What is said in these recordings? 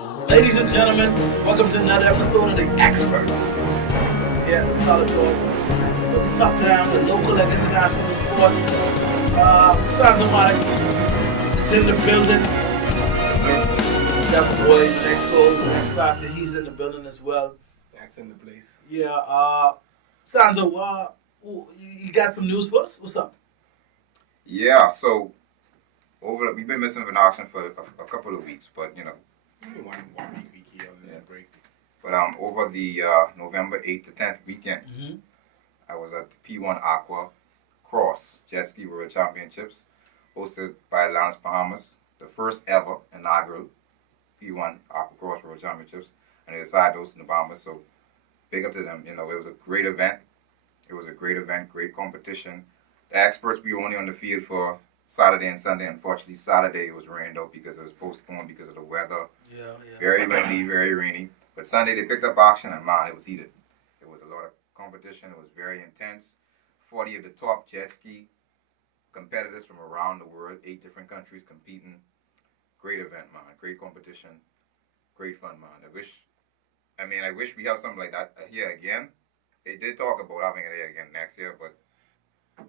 Ladies and gentlemen, welcome to another episode of the Xperts. Here at the Solid Boards, where we talk down the local and international sports. Santa Monica is in the building. We got my boy, the next goes, X Factor, he's in the building as well. X in the place. Yeah, Santa, you got some news for us? What's up? Yeah, so we've been missing in action for a couple of weeks, but you know. One week here on the break. But over the November 8th to 10th weekend, I was at the P1AQUAX Jet Ski World Championships, hosted by Atlantis, Bahamas, the first ever inaugural P1AQUAX World Championships, and they decided to host in the Bahamas. So big up to them. You know, it was a great event. Great competition. The Xperts, we were only on the field for Saturday and Sunday. Unfortunately, Saturday it was rained out because it was postponed because of the weather. Yeah. Very windy, very rainy. But Sunday they picked up action, and man, it was heated. It was a lot of competition. It was very intense. 40 of the top jet ski competitors from around the world, 8 different countries competing. Great event, man. Great competition. Great fun, man. I wish we have something like that here again. They did talk about having it here again next year, but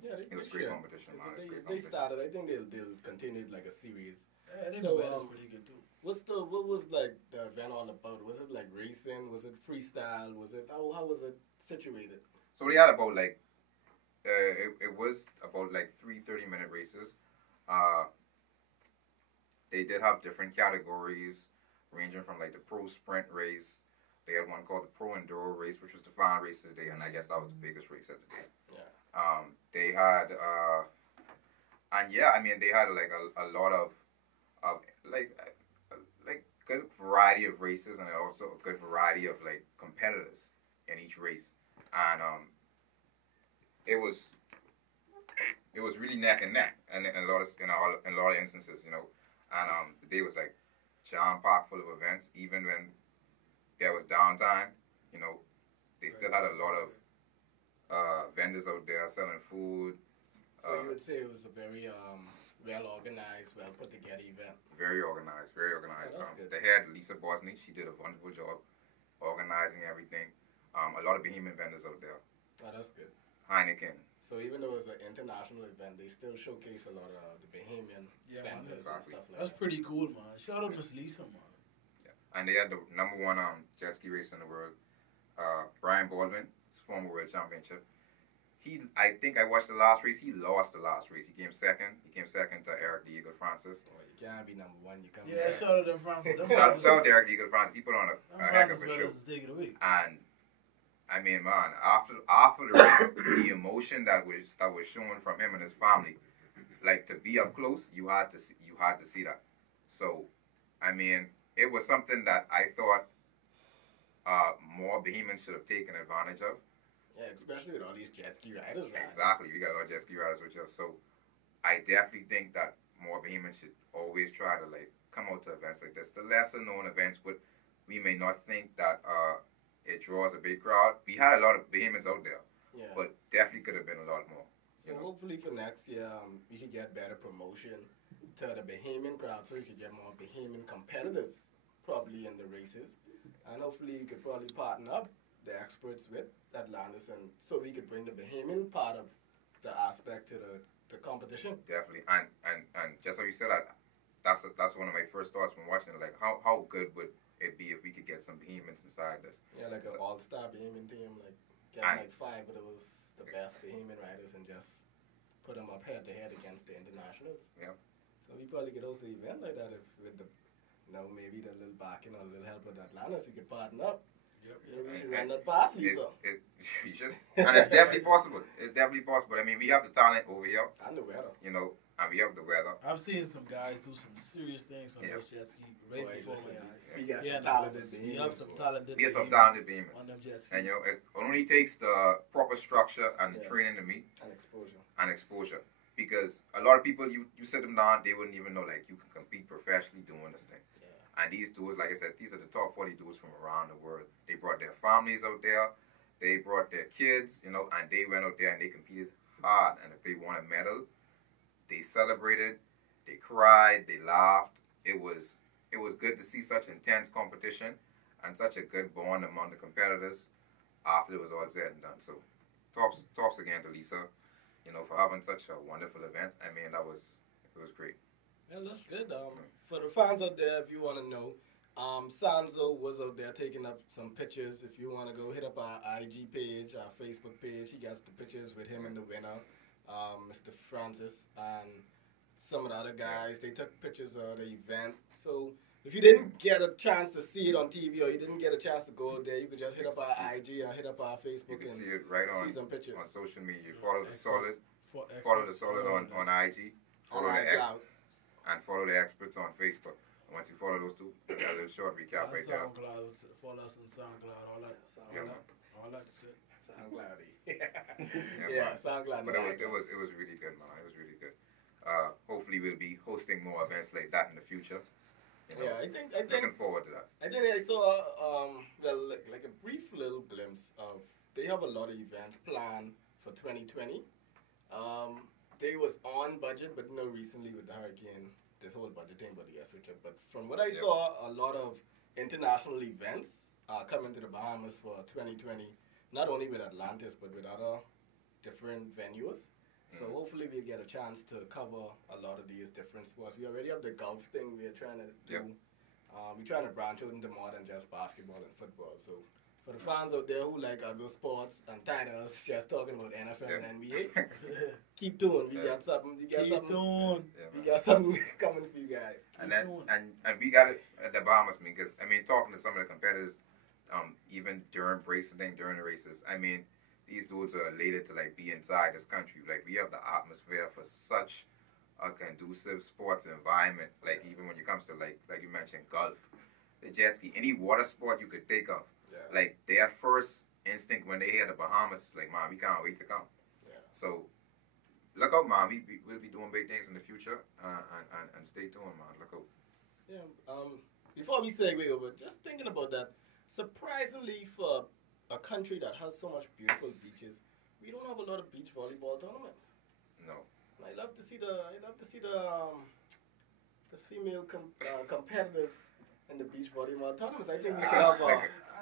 yeah, it was great competition, man. They started. I think they'll continue it like a series. Yeah, I think the weather's pretty good too. What was like the event all about? Was it like racing? Was it freestyle? Was it how was it situated? So they had about like it was about like 3 30-minute races. They did have different categories ranging from like the pro sprint race. They had one called the pro enduro race, which was the final race of the day, and I guess that was the biggest race of the day. Yeah. They had they had like a lot of like good variety of races, and also a good variety of like competitors in each race, and it was really neck and neck, and in a lot of instances, you know, and the day was like jam packed full of events. Even when there was downtime, you know, they still had a lot of vendors out there selling food. So you would say it was a very well organized, well put together event. Very organized. Oh, that's good. They had Lisa Bosney. She did a wonderful job organizing everything. A lot of Bahamian vendors out there. Oh, that's good. Heineken. So even though it was an international event, they still showcase a lot of the Bahamian vendors exactly. and stuff like That's that. pretty cool, man. Shout out Miss Lisa, man. Yeah. And they had the number one jet ski racer in the world, Brian Baldwin, his former world championship. I think I watched the last race. He lost the last race. He came second. He came second to Eric the Eagle Francis. Oh, you can't be number one. You come. Yeah, shout out to Francis. Shout out to Eric the Eagle Francis. He put on a heck of a show. Take it away. And I mean, man, after the race, the emotion that was shown from him and his family, like to be up close, you had to see that. So, I mean, it was something that I thought more Bahamians should have taken advantage of. Yeah, especially with all these jet ski riders, right? Exactly, we got a lot of jet ski riders with us. So, I definitely think that more Bahamians should always try to like come out to events like this. The lesser known events, but we may not think that it draws a big crowd. We had a lot of Bahamians out there, but definitely could have been a lot more. So hopefully for next year, we could get better promotion to the Bahamian crowd, so we could get more Bahamian competitors probably in the races, and hopefully you could probably partner up the Xperts with Atlantis, and so we could bring the Bahamian part of the aspect to the competition. Definitely, and just like you said, that's one of my first thoughts when watching it. Like how good would it be if we could get some Bahamians inside this? Yeah, like an all-star Bahamian team, like get like 5 of those the best Bahamian riders and just put them up head to head against the internationals. Yeah. So we probably could also event like that if with the, maybe the little backing or a little help with Atlantis, we could partner up. Yep. Maybe we should run that past Lisa. You should, and it's definitely possible. It's definitely possible. I mean, we have the talent over here. And the weather. You know, and we have the weather. I've seen some guys do some serious things on their jet ski right before my eyes. We got some talented Bahamians. We have some talented Bahamians on them jet skis. And you know, it only takes the proper structure and the training to meet. And exposure. Because a lot of people, you sit them down, they wouldn't even know like you can compete professionally doing this thing. And these dudes, like I said, these are the top 40 dudes from around the world. They brought their families out there. They brought their kids, you know, and they went out there and they competed hard. And if they won a medal, they celebrated, they cried, they laughed. It was it was good to see such intense competition and such a good bond among the competitors after it was all said and done. So, tops again to Lisa, for having such a wonderful event. I mean, it was great. Yeah, that's good. For the fans out there, if you want to know, Sanzo was out there taking up some pictures. If you want to go hit up our IG page, our Facebook page, he got the pictures with him and the winner, Mr. Francis, and some of the other guys. They took pictures of the event. So if you didn't get a chance to see it on TV or you didn't get a chance to go there, you could just hit up our IG or hit up our Facebook You can and see it right see some pictures on social media. You follow the solid, Xperts on IG, follow on the X, iCloud. and follow the Xperts on Facebook. And once you follow those two, you get a little short recap right there. SoundCloud, follow us on SoundCloud, all that's good. SoundCloud. Yeah, SoundCloud. But it was really good, man. It was really good. Hopefully we'll be hosting more events like that in the future. Yeah, I think Looking forward to that. I think I saw like a brief little glimpse of they have a lot of events planned for 2020. They was on budget, but recently with the hurricane, this whole budget thing, but yeah, switch up. But from what I saw, a lot of international events are coming to the Bahamas for 2020. Not only with Atlantis, but with other different venues. So hopefully we'll get a chance to cover a lot of these different sports. We already have the golf thing we're trying to do. Yep. We're trying to branch out into more than just basketball and football. So for the fans out there who like other sports and tired of us just talking about NFL and NBA, keep tuned. We got something. We got something coming for you guys. And we got it at the Bahamas, because talking to some of the competitors, even during during the races, these dudes are elated to be inside this country. We have the atmosphere for such a conducive sports environment. Even when it comes to like you mentioned, golf, the jet ski, any water sport you could think of. Yeah. Their first instinct when they hear the Bahamas, man, we can't wait to come. Yeah. So look out, man. We'll be doing big things in the future, and stay tuned, man. Look out. Yeah. Before we segue over, just thinking about that. Surprisingly, for a country that has so much beautiful beaches, we don't have a lot of beach volleyball tournaments. No. I love to see the female competitors in the beach volleyball tournaments. I think we should have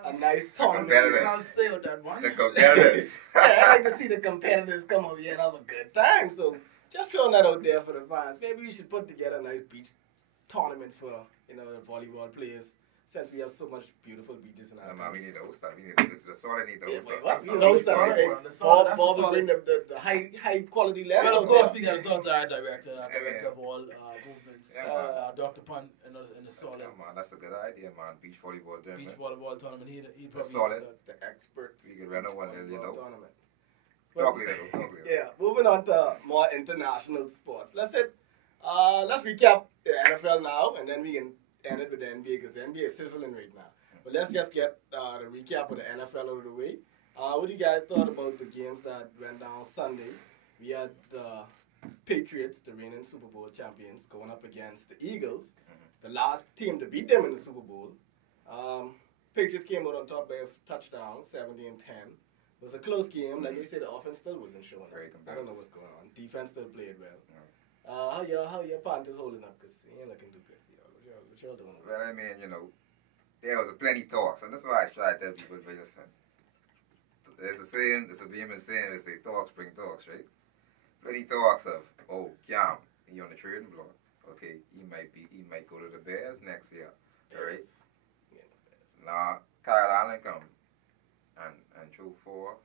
a nice tournament. I'll stay with that one. The competitors. Yeah, I like to see the competitors come over here and have a good time. So just throwing that out there for the fans. Maybe we should put together a nice beach tournament for volleyball players. Since we have so much beautiful beaches in our country. We need the host stuff. We need the solid need the host stuff. We need the host stuff, right? Bob will bring the high quality level. Well, of course, we got to talk to our director of all movements, Dr. Pun in the solid. Yeah, man, that's a good idea, man. Beach volleyball tournament. Beach volleyball tournament. He'd probably solid. The Xperts. We could run one, tournament. Talk later. Yeah, moving on to more international sports. Let's recap the NFL now, and then we can end it with the NBA, because the NBA is sizzling right now. But let's just get the recap of the NFL out of the way. What do you guys thought about the games that went down Sunday? We had the Patriots, the reigning Super Bowl champions, going up against the Eagles, the last team to beat them in the Super Bowl. Patriots came out on top by a touchdown, 17-10. It was a close game. Like I said, the offense still wasn't showing up. I don't know what's going on. Defense still played well. How your Panthers holding up? Because he ain't looking too good. What y'all doing? Well, there was a plenty talks, and that's why I try to tell people, listen, there's a saying, there's a vehement saying, they say talks bring talks, right? Plenty talks of, Cam, he on the trading block. Okay, he might go to the Bears next year, all right? Now, Kyle Allen come and threw 4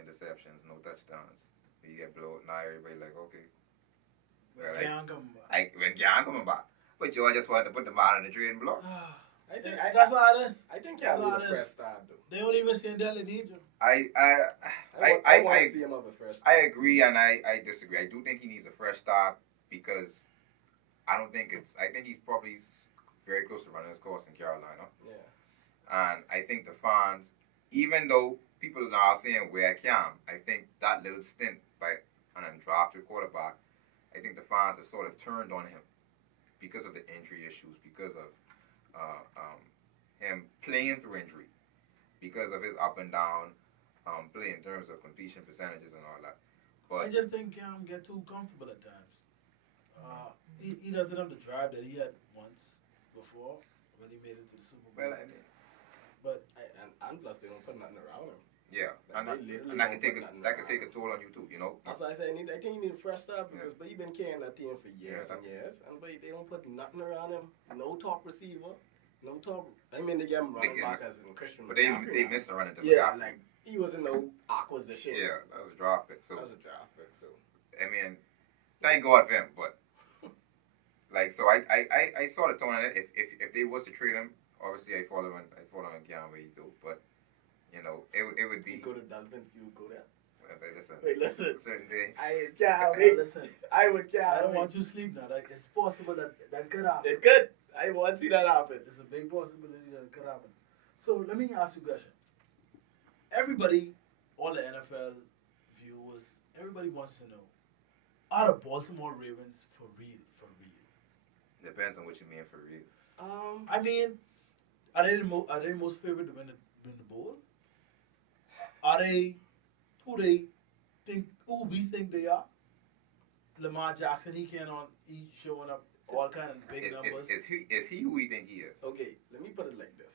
interceptions, no touchdowns. He get blown, now everybody like, okay. When Cam coming back. But you all just wanted to put the man on the trading block. I think that's how it is. I think Cam needs a fresh start, though. They don't even see Dele need you. I want to see him have a fresh start. I agree and I disagree. I do think he needs a fresh start, because I think he's probably very close to running his course in Carolina. Yeah. And I think the fans, even though people are now saying where Cam, I think that little stint by an undrafted quarterback, I think the fans have sort of turned on him because of the injury issues, because of him playing through injury, because of his up and down play in terms of completion percentages and all that. But I just think Cam get too comfortable at times. He doesn't have the drive that he had once. before when he made it to the Super Bowl. Well, I mean, But And plus, they don't put nothing around him. yeah, Like, and they literally that don't can take put nothing that can around take a him. toll on you too. You know. That's why I say I think you need a fresh start because Yeah. but he been carrying that team for years Yeah. and years, and but they don't put nothing around him. No top receiver, no top. I mean, they get him running get him. back as in Christian But McCaffrey they now. missed a run into Yeah, McCaffrey. like he wasn't no acquisition. Yeah, that was a draft pick. So That was a draft pick. So I mean, thank God for him. But like, so I saw the tone in it. If they was to trade him, obviously I follow him Gambay too. But you know, it would be. you go to Dolphins, you would go there. Listen. Wait, listen. Certain things. I can't wait. listen, I would I can't don't wait. want you to sleep now. Like, it's possible that could happen. It could. I want to see that happen. There's a big possibility that it could happen. So let me ask you a question. Everybody, all the NFL viewers, everybody wants to know: are the Baltimore Ravens for real? For real? Depends on what you mean for real. I mean, are they the most favorite to win the bowl? Are they who we think they are? Lamar Jackson, he showing up all kind of big numbers. Is he who we think he is? Okay, let me put it like this.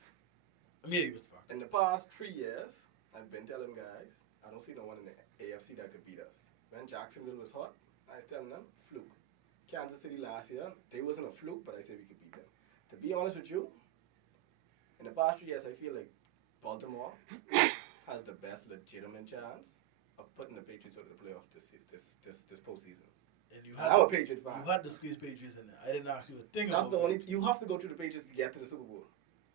I mean, he was fucked. In the past 3 years, I've been telling guys, I don't see no one in the AFC that could beat us. When Jacksonville was hot, I was telling them, fluke. Kansas City last year, they wasn't a fluke, but I said we could beat them. To be honest with you, in the past 3 years, I feel like Baltimore has the best legitimate chance of putting the Patriots out of the playoff this postseason. And I'm a Patriot fan. You had to squeeze Patriots in there. I didn't ask you a thing That's about the only. it. You have to go through the Patriots to get to the Super Bowl.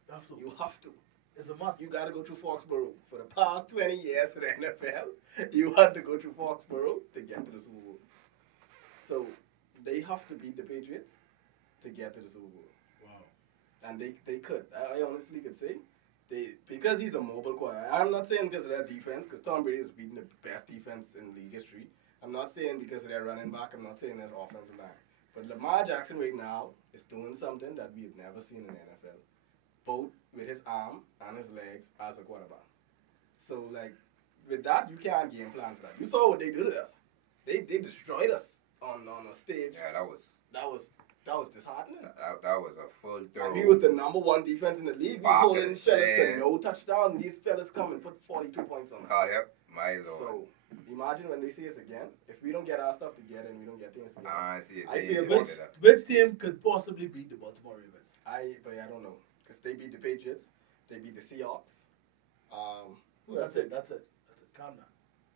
You have to. You have to. It's a must. You got to go through Foxborough. For the past 20 years in the NFL, you had to go through Foxborough to get to the Super Bowl. So they have to beat the Patriots to get to the Super Bowl. Wow. And they could. I honestly could say. Because he's a mobile quarterback. I'm not saying because of their defense, because Tom Brady is beating the best defense in league history. I'm not saying because of their running back. I'm not saying their offensive line. But Lamar Jackson right now is doing something that we've never seen in the NFL, both with his arm and his legs as a quarterback. So, like, with that, you can't game plan for that. You saw what they did to us. They destroyed us on a stage. Yeah, that was disheartening. that was a full throw. We was the #1 defense in the league. We was Wow, holding fellas to shit. no touchdown. These fellas come and put 42 points on us. Yep, my lord. So, imagine when they see us again. If we don't get our stuff together and we don't get things together. I see it. I They feel fucked which- it up. Which team could possibly beat the Baltimore Ravens? But I don't know. Because they beat the Patriots. They beat the Seahawks. Who else? That's it. Calm down.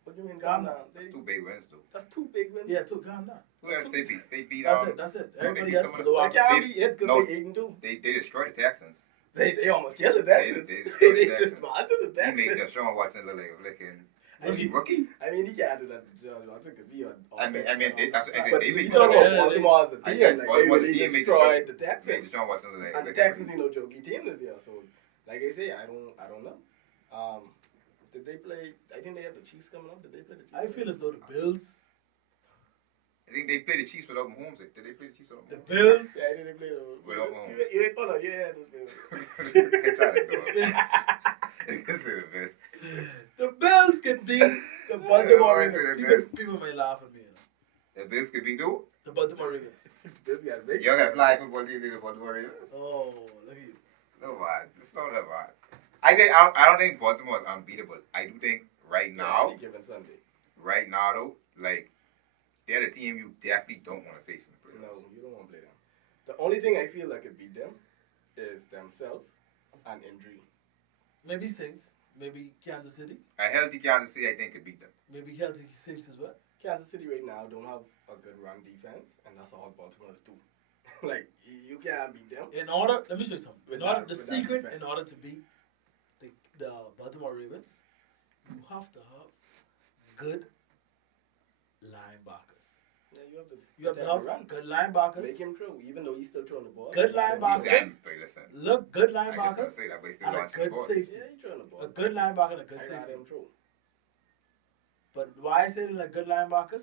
What do you mean, Calm calm down. down? That's two big wins, though. That's two big wins. Yeah, calm down. Who else they beat? They beat That's it. they Everybody beat else some of the- below They our can't they- be it because no. they 8-2. They destroyed the Texans. They almost killed the They Texans. destroyed They the Texans. dismantled the He made Texans. Deshaun Watson look like a flicking I mean, rookie. I mean, he can't do that to John Watson because he on I mean, that's what I said. But They you made don't know Yeah, Baltimore as a I team. got Like, Baltimore they as a really team made destroyed the made Texans. Deshaun Watson look like And the like a Texans, you know, jokey team this year. So, like I say, I don't know. Did they play? I think they have the Chiefs coming up. Did they play the Chiefs? I feel as though the Bills. I think they played the Chiefs without Mahomes. Did they play the Chiefs without The Mahomes? Bills. Yeah, I think they played the. Without Mahomes. Hold on, yeah, this Bills. They tried to do it. This is a bit. The Bills could beat the Baltimore I said the Ravens. Bills. People may laugh at me. You know. The Bills could be new. The Baltimore Ravens. Bills got big. Y'all got fly football teams in the Baltimore Ravens? Oh, look at you. No bad. It's not that bad. I don't think Baltimore is unbeatable. I do think right now, Any given Sunday. though, like they're the team you definitely don't want to face in the playoffs. No, you don't want to play them. The only thing I feel like could beat them is themselves and injury. Maybe Saints. Maybe Kansas City. A healthy Kansas City, I think, could beat them. Maybe healthy Saints as well. Kansas City right now don't have a good run defense, and that's all Baltimore's do. Like, you can't beat them. In order, let me show you something. With In order, that- the with that secret defense. in order to beat the Baltimore Ravens, you have to have good linebackers. Yeah, you have to. You have to protect the have good linebackers. Make him throw, even though he's still throwing the ball. Good linebackers. He's but listen. Look, good I just gonna linebackers say that, but he's still and a launching the good ball. safety. Yeah, he's throwing the ball. A good linebacker and a good I safety. him throw. But why I say like good linebackers?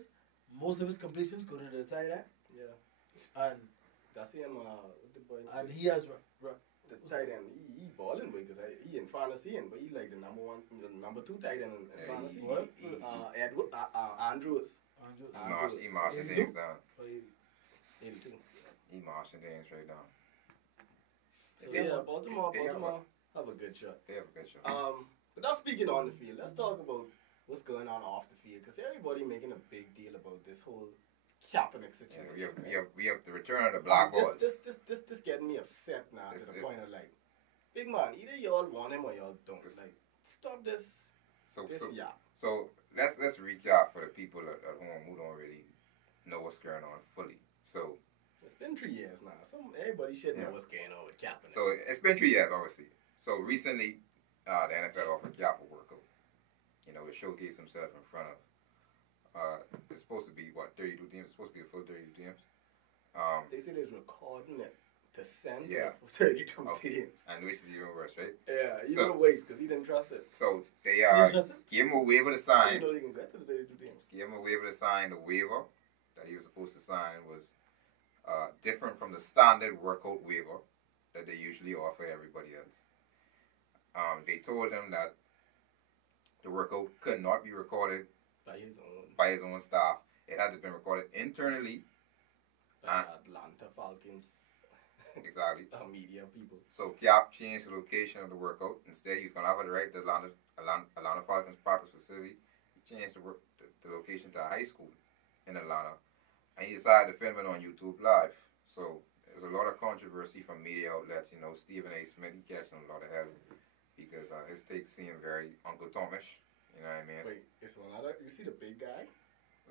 Most of his completions go to the tight end, Yeah. and That's him, the boy. he has The tight end, he balling boy, because he in fantasy, but he like the number 2 tight end in Yeah, fantasy. What? Edward, Andrews, He marching things down. 82. He marching things straight down. So yeah, Baltimore have a good shot. They have a good shot. But that's speaking on the field. Let's talk about what's going on off the field, because everybody making a big deal about this whole Kaepernick situation. Yeah, we have the return of the black balls. This getting me upset now to the point of like, big man, either y'all want him or y'all don't. Like, stop this. So let's recap for the people at home who don't really know what's going on fully. So it's been 3 years now. Everybody should know what's going on with Kaepernick. So it's been 3 years, obviously. So recently, the NFL offered Cap a workout. To showcase himself in front of. It's supposed to be 32 teams. It's supposed to be a full 32 teams. They said it's recording it to send 32 teams. And which is even worse, right? Yeah, even worse because he didn't trust it. So they gave him a waiver to sign. He can get to the 32 teams. Gave him a waiver to sign. The waiver that he was supposed to sign was different from the standard workout waiver that they usually offer everybody else. They told him that the workout could not be recorded by his own staff. It had to be recorded internally. Atlanta Falcons. Exactly. Media people. So Cap changed the location of the workout. Instead, he's going to have it right at the Atlanta Falcons practice facility. He changed the location to a high school in Atlanta. And he decided to film it on YouTube Live. So there's a lot of controversy from media outlets. Stephen A. Smith, he catching a lot of hell because his takes seem very Uncle Tomish. You know what I mean? Wait, it's a lot of, you see the big guy?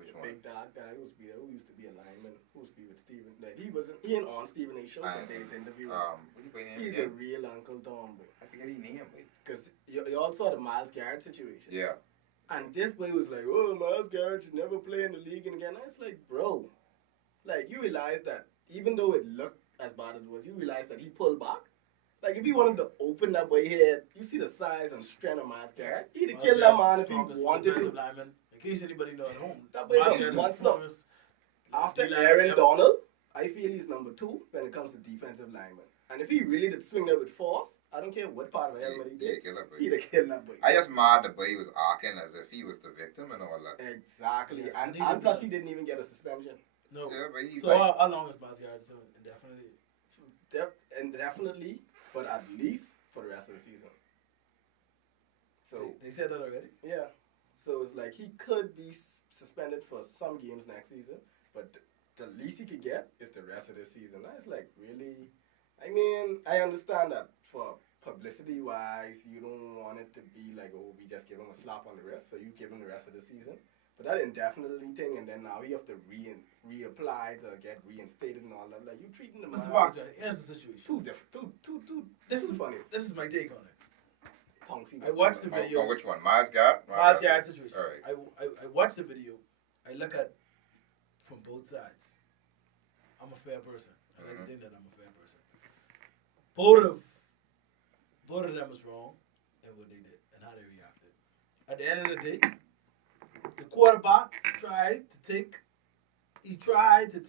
Which the one? Big dog guy who used to be a lineman, who used to be with Stephen. Like, he ain't on Stephen A. show, but they's interviewing. He's a real Uncle Tom boy. I forget his name, boy. Because you all saw the Myles Garrett situation. Yeah. And this boy was like, oh, Myles Garrett should never play in the league again. I was like, bro, like, you realize that even though it looked as bad as it was, you realize that he pulled back. Like, if he wanted to open that boy head, you see the size and strength of Myles Garrett. He'd have killed that man if he wanted to. Lineman. In case anybody know at home, that boy's a monster. After Aaron Donald, I feel he's number 2 when it comes to defensive lineman. And if he really did swing there with force, I don't care what part of the helmet he did, he'd have killed that boy. I just mad the boy was arcing as if he was the victim and all that. Exactly. Yes, and plus he didn't even get a suspension. No. Yeah, but he's so how long is Myles Garrett? So indefinitely? Indefinitely, but at least for the rest of the season. So they said that already? Yeah. So it's like he could be suspended for some games next season, but the least he could get is the rest of the season. That's like really, I mean, I understand that for publicity-wise, you don't want it to be like, oh, we just give him a slap on the wrist, so you give him the rest of the season. But that indefinitely thing, and then now you have to reapply to get reinstated and all that. Like, you treating the man. Mr. Wagner, here's the situation. Too different. Too. This is funny. This is my take on it. Punksy. I watched the video. On which one? Myles Garrett? Myles Garrett situation. All right. I watched the video. I look at from both sides. I'm a fair person. I like to think that I'm a fair person. Both of them was wrong in what they did and how they reacted. At the end of the day, the quarterback tried to take. He started.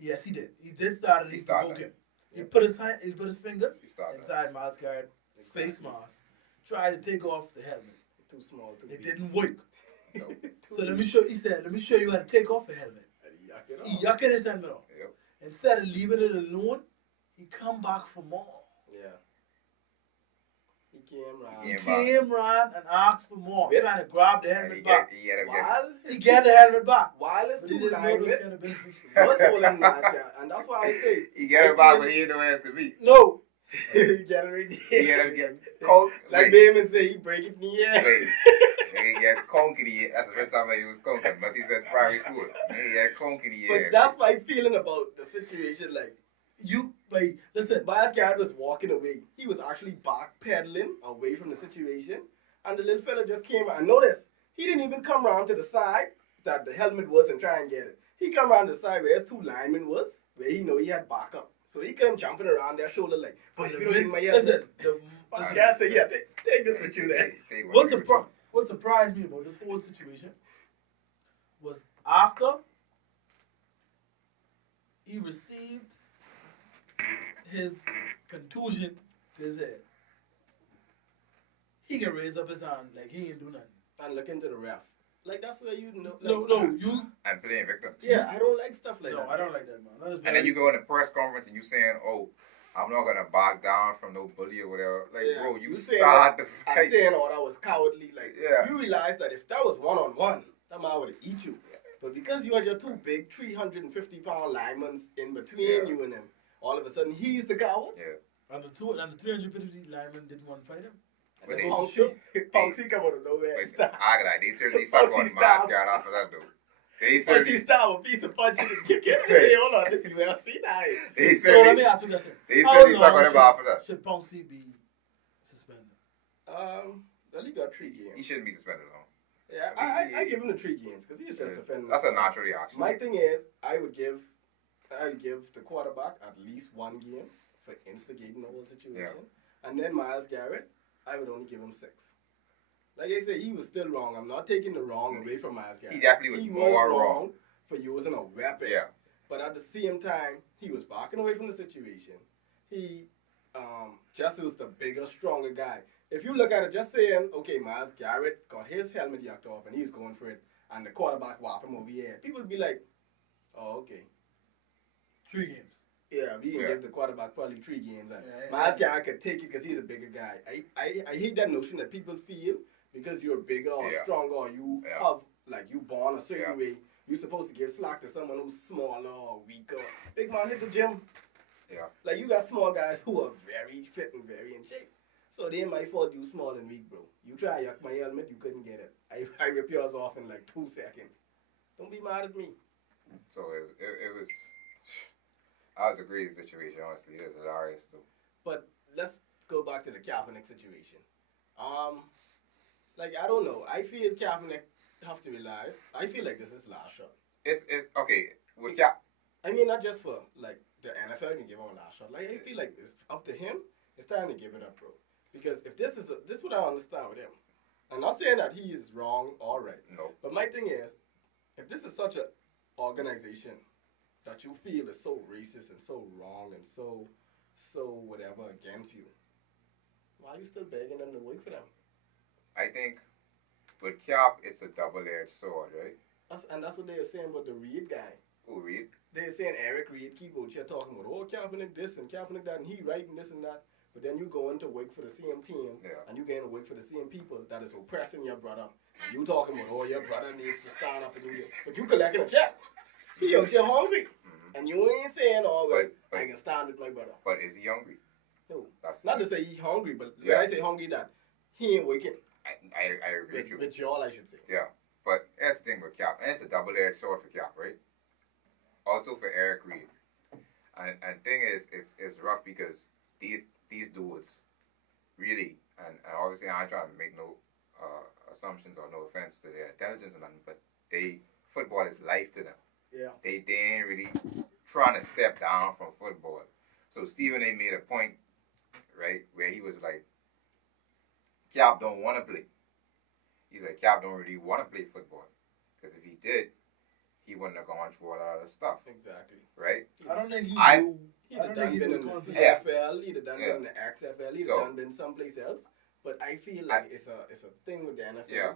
Yes, he did. He did start it. He provoked him. He put his fingers inside Myles Garrett's face mask. Tried to take off the helmet. Too small. It didn't work. No. So let me show. He said, "Let me show you how to take off the helmet." He yucked his helmet off. Yep. Instead of leaving it alone, he come back for more. Yeah. He came around and asked for more. He trying to grab the helmet back. He get the helmet back. While it's too linemen was holding Myles Garrett. And that's why I say he get it back when he didn't know it to be. No. He get it right there. He get him coke. Like Damon say, he break it in the air. Wait. He get conk in the air. That's the first time I used conk. But he said primary school. He get conk in the air. But that's my feeling about the situation. Like, listen. Myles Garrett was walking away. He was actually backpedaling away from the situation. And the little fella just came out. And notice, he didn't even come around to the side that the helmet was and try and get it. He come around the side where his 2 linemen was, where he know he had backup. So he came jumping around their shoulder like, but if you don't hit my helmet. Listen, Myles Garrett said, yeah, take this with you then. What surprised me about this whole situation was after he received his contusion to his head, he can raise up his hand like he ain't do nothing. And look into the ref. Like, that's where you know. I'm playing victim. Yeah, I don't like stuff like that. No, I don't like that, man. And then you go in a press conference and you saying, oh, I'm not gonna back down from no bully or whatever. Like, Yeah, bro, you saying start the that, I'm fight. saying, oh, that was cowardly. Like, Yeah. you realize that if that was one-on-one, that man would have eat you. But because you had your two big 350-pound linemen in between you and him, all of a sudden he's the coward. Yeah. And the 350 linemen didn't want to fight him. And But then they- Ponksy come out of nowhere. But Stop. I got they certainly suck on Miles Garrett after that though. They Ponksy certainly style with a piece of punching and kick it. Say, hold on, this is where I've seen that. they So let me certainly ask you a question. they How certainly suck long on him after that. should Ponksy be suspended? Well, he got 3 games. He shouldn't be suspended long. Yeah, I give him the 3 games because he's just defending. That's a natural reaction. My thing is, I would give the quarterback at least 1 game for instigating the whole situation, and then Miles Garrett, I would only give him 6. Like I said, he was still wrong. I'm not taking the wrong away from Miles Garrett. He definitely was more wrong for using a weapon. Yeah. But at the same time, he was backing away from the situation. He just was the bigger, stronger guy. If you look at it, just saying, okay, Miles Garrett got his helmet yacked off and he's going for it, and the quarterback whop him over here, people would be like, oh, okay. 3 games. Yeah, we can give the quarterback probably 3 games. And Yeah, Miles Garrett could take it because he's a bigger guy. I hate that notion that people feel because you're bigger or stronger or you have, like, you born a certain way, you're supposed to give slack to someone who's smaller or weaker. Big man hit the gym. Yeah. Like, you got small guys who are very fit and very in shape. So they might fault you small and weak, bro. You try to yuck my helmet, you couldn't get it. I rip yours off in like 2 seconds. Don't be mad at me. So it was. That was a crazy situation, honestly. It was hilarious, though. But let's go back to the Kaepernick situation. Like, I don't know. I feel Kaepernick have to realize. I feel like this is last shot. It's okay. With I mean, not just for like the NFL can give him a last shot. Like, I feel like it's up to him. It's time to give it up, bro. Because if this is what I understand with him. I'm not saying that he is wrong or right. No. But my thing is, if this is such an organization that you feel is so racist and so wrong and so whatever against you, why are you still begging them to work for them? I think with Cap, it's a double-edged sword, right? That's what they were saying about the Reed guy. Who, Reed? They're saying Eric Reed keep out here talking about, oh, Kaepernick this and Kaepernick that, and he writing this and that. But then you go in to work for the same team, and you going to work for the same people that is oppressing your brother. And you talking about, oh, your brother needs to stand up and do it. But you collecting a check. He out here hungry. Mm-hmm. And you ain't saying, oh, well, but, I can stand with my brother. But is he hungry? No. That's Not to say he's hungry, but when I say hungry, that he ain't working. I agree with you. With y'all, I should say. Yeah. But that's the thing with Cap. And it's a double-edged sword for Cap, right? Also for Eric Reed. And the thing is, it's rough because these dudes really, and obviously I'm trying to make no assumptions or no offense to their intelligence or nothing, but football is life to them. Yeah. They ain't really trying to step down from football. So Stephen A made a point, right, where he was like, Cap don't want to play. He's like, Cap don't really want to play football. Because if he did, he wouldn't have gone through all that other stuff. Exactly. Right? I don't think he knew. He'd have done been in the CFL. CFL, he'd have done been in the XFL, he'd have done been someplace else. But I feel like it's a thing with the NFL. Yeah.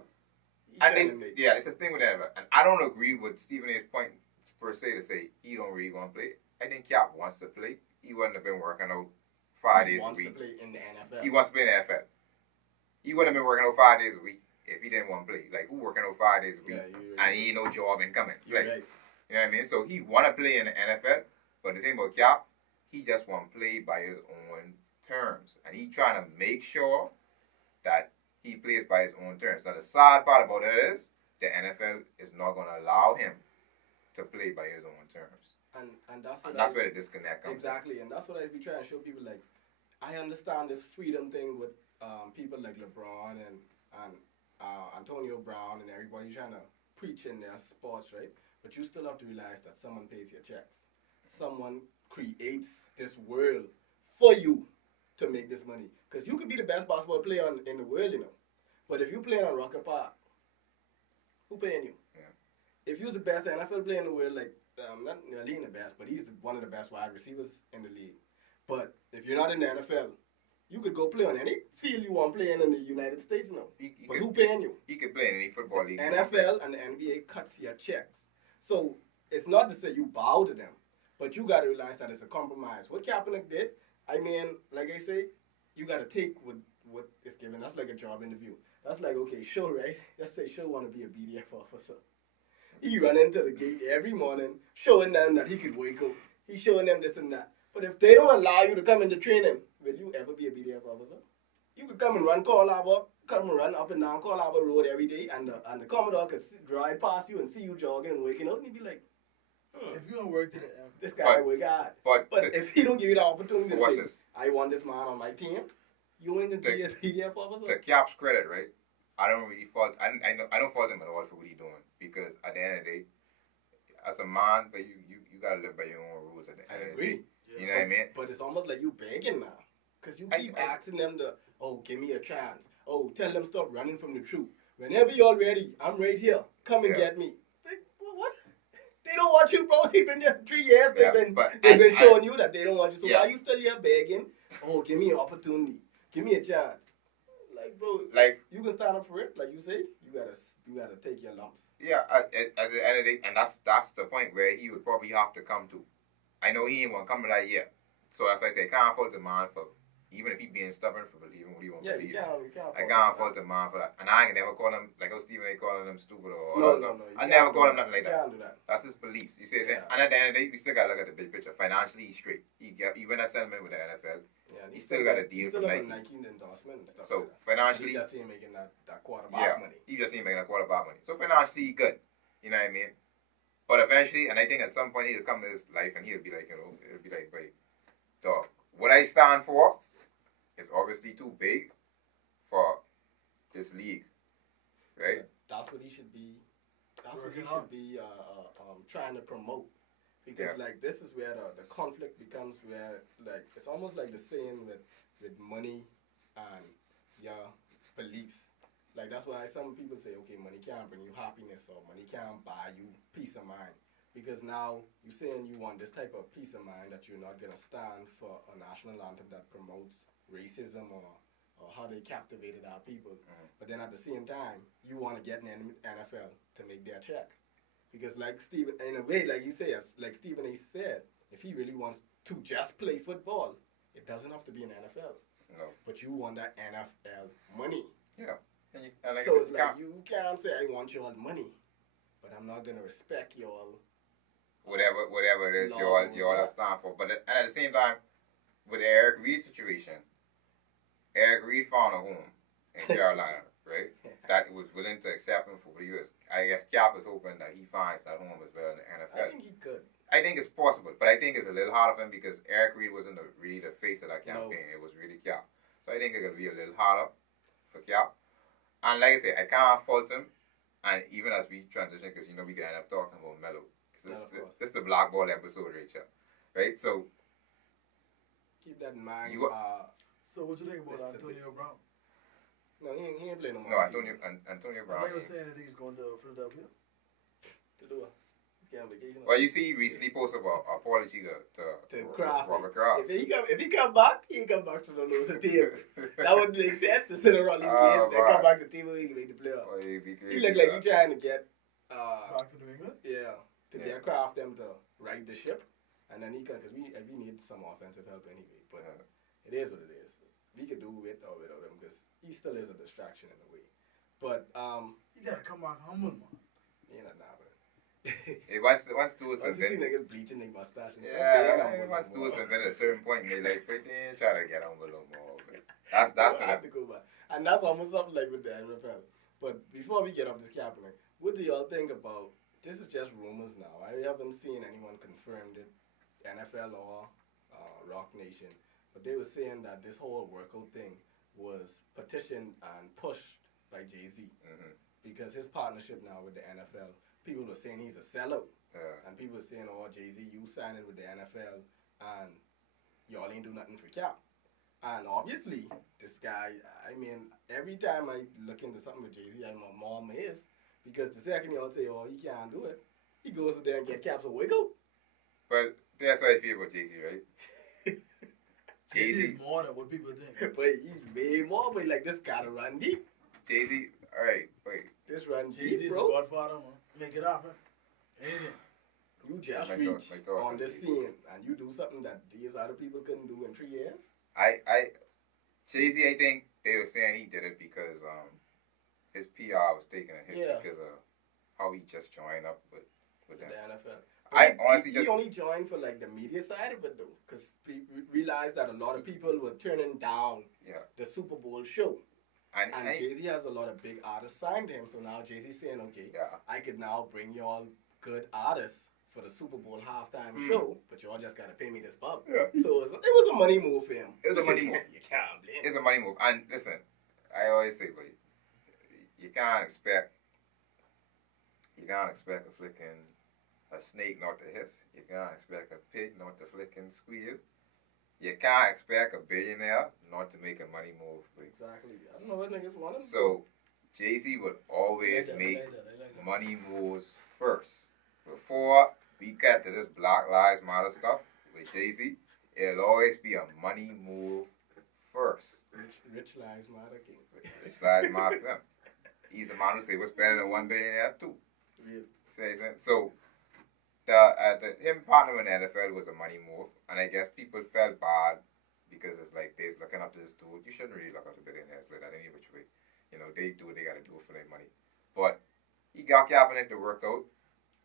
It's a thing with the NFL. And I don't agree with Stephen A's point per se to say he don't really want to play. I think Cap wants to play. He wouldn't have been working out 5 days a week. He wants to play in the NFL. He wants to play in the NFL. He wouldn't have been working out 5 days a week if he didn't want to play. Like, who working out 5 days a week and he ain't no job incoming? You're like, right. You know what I mean? So he want to play in the NFL, but the thing about Cap, he just want to play by his own terms. And he trying to make sure that he plays by his own terms. Now, the sad part about it is the NFL is not going to allow him to play by his own terms. And that's where the disconnect comes exactly. And that's what I be trying to show people. Like, I understand this freedom thing with people like LeBron and Antonio Brown and everybody trying to preach in their sports, right? But you still have to realize that someone pays your checks. Someone creates this world for you to make this money. Because you could be the best basketball player in the world, you know. But if you play on Rocket Park, who paying you? Yeah. If you're the best NFL player in the world, like, not really the best, but he's one of the best wide receivers in the league. But if you're not in the NFL, you could go play on any field you want playing in the United States, you know. But who paying you? He could play in any football league. NFL and the NBA cuts your checks. So it's not to say you bow to them, but you got to realize that it's a compromise. What Kaepernick did, I mean, like I say, you gotta take what is given. That's like a job interview. That's like, okay, show, right? Let's say show want to be a BDF officer. He run into the gate every morning, showing them that he could wake up. He's showing them this and that. But if they don't allow you to come into training, will you ever be a BDF officer? You could come and run Call Harbor, come and run up and down Call Harbor Road every day, and the Commodore could drive past you and see you jogging and waking up, and he'd be like, If you don't work there, this guy work hard. But if he don't give you the opportunity to say, I want this man on my team, you ain't gonna be a PDF officer. To Cap's credit, right? I don't really fault. I don't fault him at all for what he's doing, because at the end of the day, as a man, but you gotta live by your own rules. At the end I agree. You know what I mean? But it's almost like you begging now, cause you keep asking them to, oh, give me a chance. Oh, tell them stop running from the truth. Whenever you're ready, I'm right here. Come and get me. Like, what? They don't want you, bro. They've been there 3 years. They've been showing you that they don't want you. So why you still here begging? Oh, give me an opportunity. Give me a chance. Like, bro, like you can stand up for it. Like you say, you gotta take your lumps. Yeah, at the end of the day, and that's the point where he would probably have to come to. I know he ain't gonna come to that yet. So that's why I say, can't fault the man for, even if he being stubborn for believing what he wants to believe. I can't fault the man for that. And I ain't never call him, like Stephen ain't calling him stupid or no. I never call him nothing like that. That's his beliefs. You see what I'm saying? And at the end of the day, we still gotta look at the big picture. Financially, he's straight. He went a settlement with the NFL. Yeah, he still got a deal from Nike. Nike endorsement and stuff. So like that. financially, he just ain't making that quarterback money. He just ain't making that quarterback money. So financially, good. You know what I mean? But eventually, and I think at some point he'll come to his life and he'll be like, it'll be like, wait, dog, what I stand for is obviously too big for this league, right? That's what he should be. That's what he should be trying to promote. Because like this is where the conflict becomes, where like it's almost like the saying with money and your beliefs. Like that's why some people say, okay, money can't bring you happiness or money can't buy you peace of mind. Because now you're saying you want this type of peace of mind, that you're not gonna stand for a national anthem that promotes racism or how they captivated our people. But then at the same time, you want to get an NFL to make their check. Because like Stephen, in a way, like you say, like Stephen A. said, if he really wants to just play football, it doesn't have to be an NFL. No. But you want that NFL money. Yeah. And so it's like you can't say, I want your money, but I'm not going to respect your whatever it is you all stand for. But at the same time, with the Eric Reid situation, Eric Reid found a home in Carolina, right? That was willing to accept him for what he was. I guess Cap is hoping that he finds that home as well in the NFL. I think he could. I think it's possible, but I think it's a little harder for him because Eric Reid wasn't really the face of that campaign. No. It was really Cap. So I think it's going to be a little harder for Cap. And like I say, I can't fault him. And even as we transition, because you know we can end up talking about Melo. Because this is the BLACKBALL episode right here. Right? So keep that in mind. So what you think about Antonio Brown? No, he ain't playing no more. No, Antonio Brown. They were saying that he's going to Philadelphia. To do what? Well, you see, he recently posted an apology to Kraft. Robert Kraft. If he come back, he come back to the losing team. That would make sense to sit around these games and come back to the team where he can make the playoffs. Oh, he look like he trying to get back to New England. Yeah, to get Kraft them to right the ship, and then he can, because we need some offensive help anyway. But it is what it is. We could do with or without him because he still is a distraction in a way. But you gotta come back humble, man. You know, nah, but Hey, once two is you see niggas bleaching their mustache and stuff. Yeah, once two is been at a certain point, they like, they try to get on a little more. But that's for them. To go back. And that's almost something like with the NFL. But before we get off this Kaepernick, what do y'all think about, this is just rumors now. I haven't seen anyone confirm it, NFL or Rock Nation. But they were saying that this whole workout thing was petitioned and pushed by Jay-Z. Because his partnership now with the NFL, people were saying he's a sellout. And people were saying, oh, Jay-Z, you signing with the NFL and y'all ain't do nothing for Cap. And obviously, this guy, I mean, every time I look into something with Jay-Z, I'm more amazed. Because the second y'all say, oh, he can't do it, he goes up there and get Cap's a wiggle. But that's how I feel about Jay-Z, right? Jay-Z's more than what people think. But he's way more, but like this gotta run deep. Jay-Z, alright, wait. This run deep, Jay-Z's bro. the godfather, man. Make it happen. Anything. You just My reach thoughts on on the Jay-Z. scene and you do something that these other people couldn't do in 3 years. Jay-Z, I think they were saying he did it because his PR was taking a hit Yeah. because of how he just joined up with The them. NFL. I But honestly he just only joined for like the media side of it though, because we realized that a lot of people were turning down yeah, the Super Bowl show. and And Jay-Z has a lot of big artists signed to him, so now Jay-Z's saying, okay, yeah, I could now bring y'all good artists for the Super Bowl halftime Mm. show, but y'all just gotta pay me this bump. yeah. So it was a money move for him. It was a money move. You can't blame It's him. a money move. And listen, I always say, but you can't expect a flicking a snake not to hiss. You can't expect a pig not to flicking squeal. You can't expect a billionaire not to make a money move. But Exactly. I don't know what niggas want him. so Jay-Z would always I make like that. money moves first. Before we get to this Black Lives Matter stuff with Jay-Z, it'll always be a money move first. Rich lives matter, king. Rich Lives Matter for him. He's the man who say what's better than $1 billionaire too. Real. So him partnering with the NFL was a money move, and I guess people felt bad because it's like they're looking up to this dude. You shouldn't really look up to billionaires like that any which way. You know, they do what they gotta do for their money. But he got Kaepernick to work out,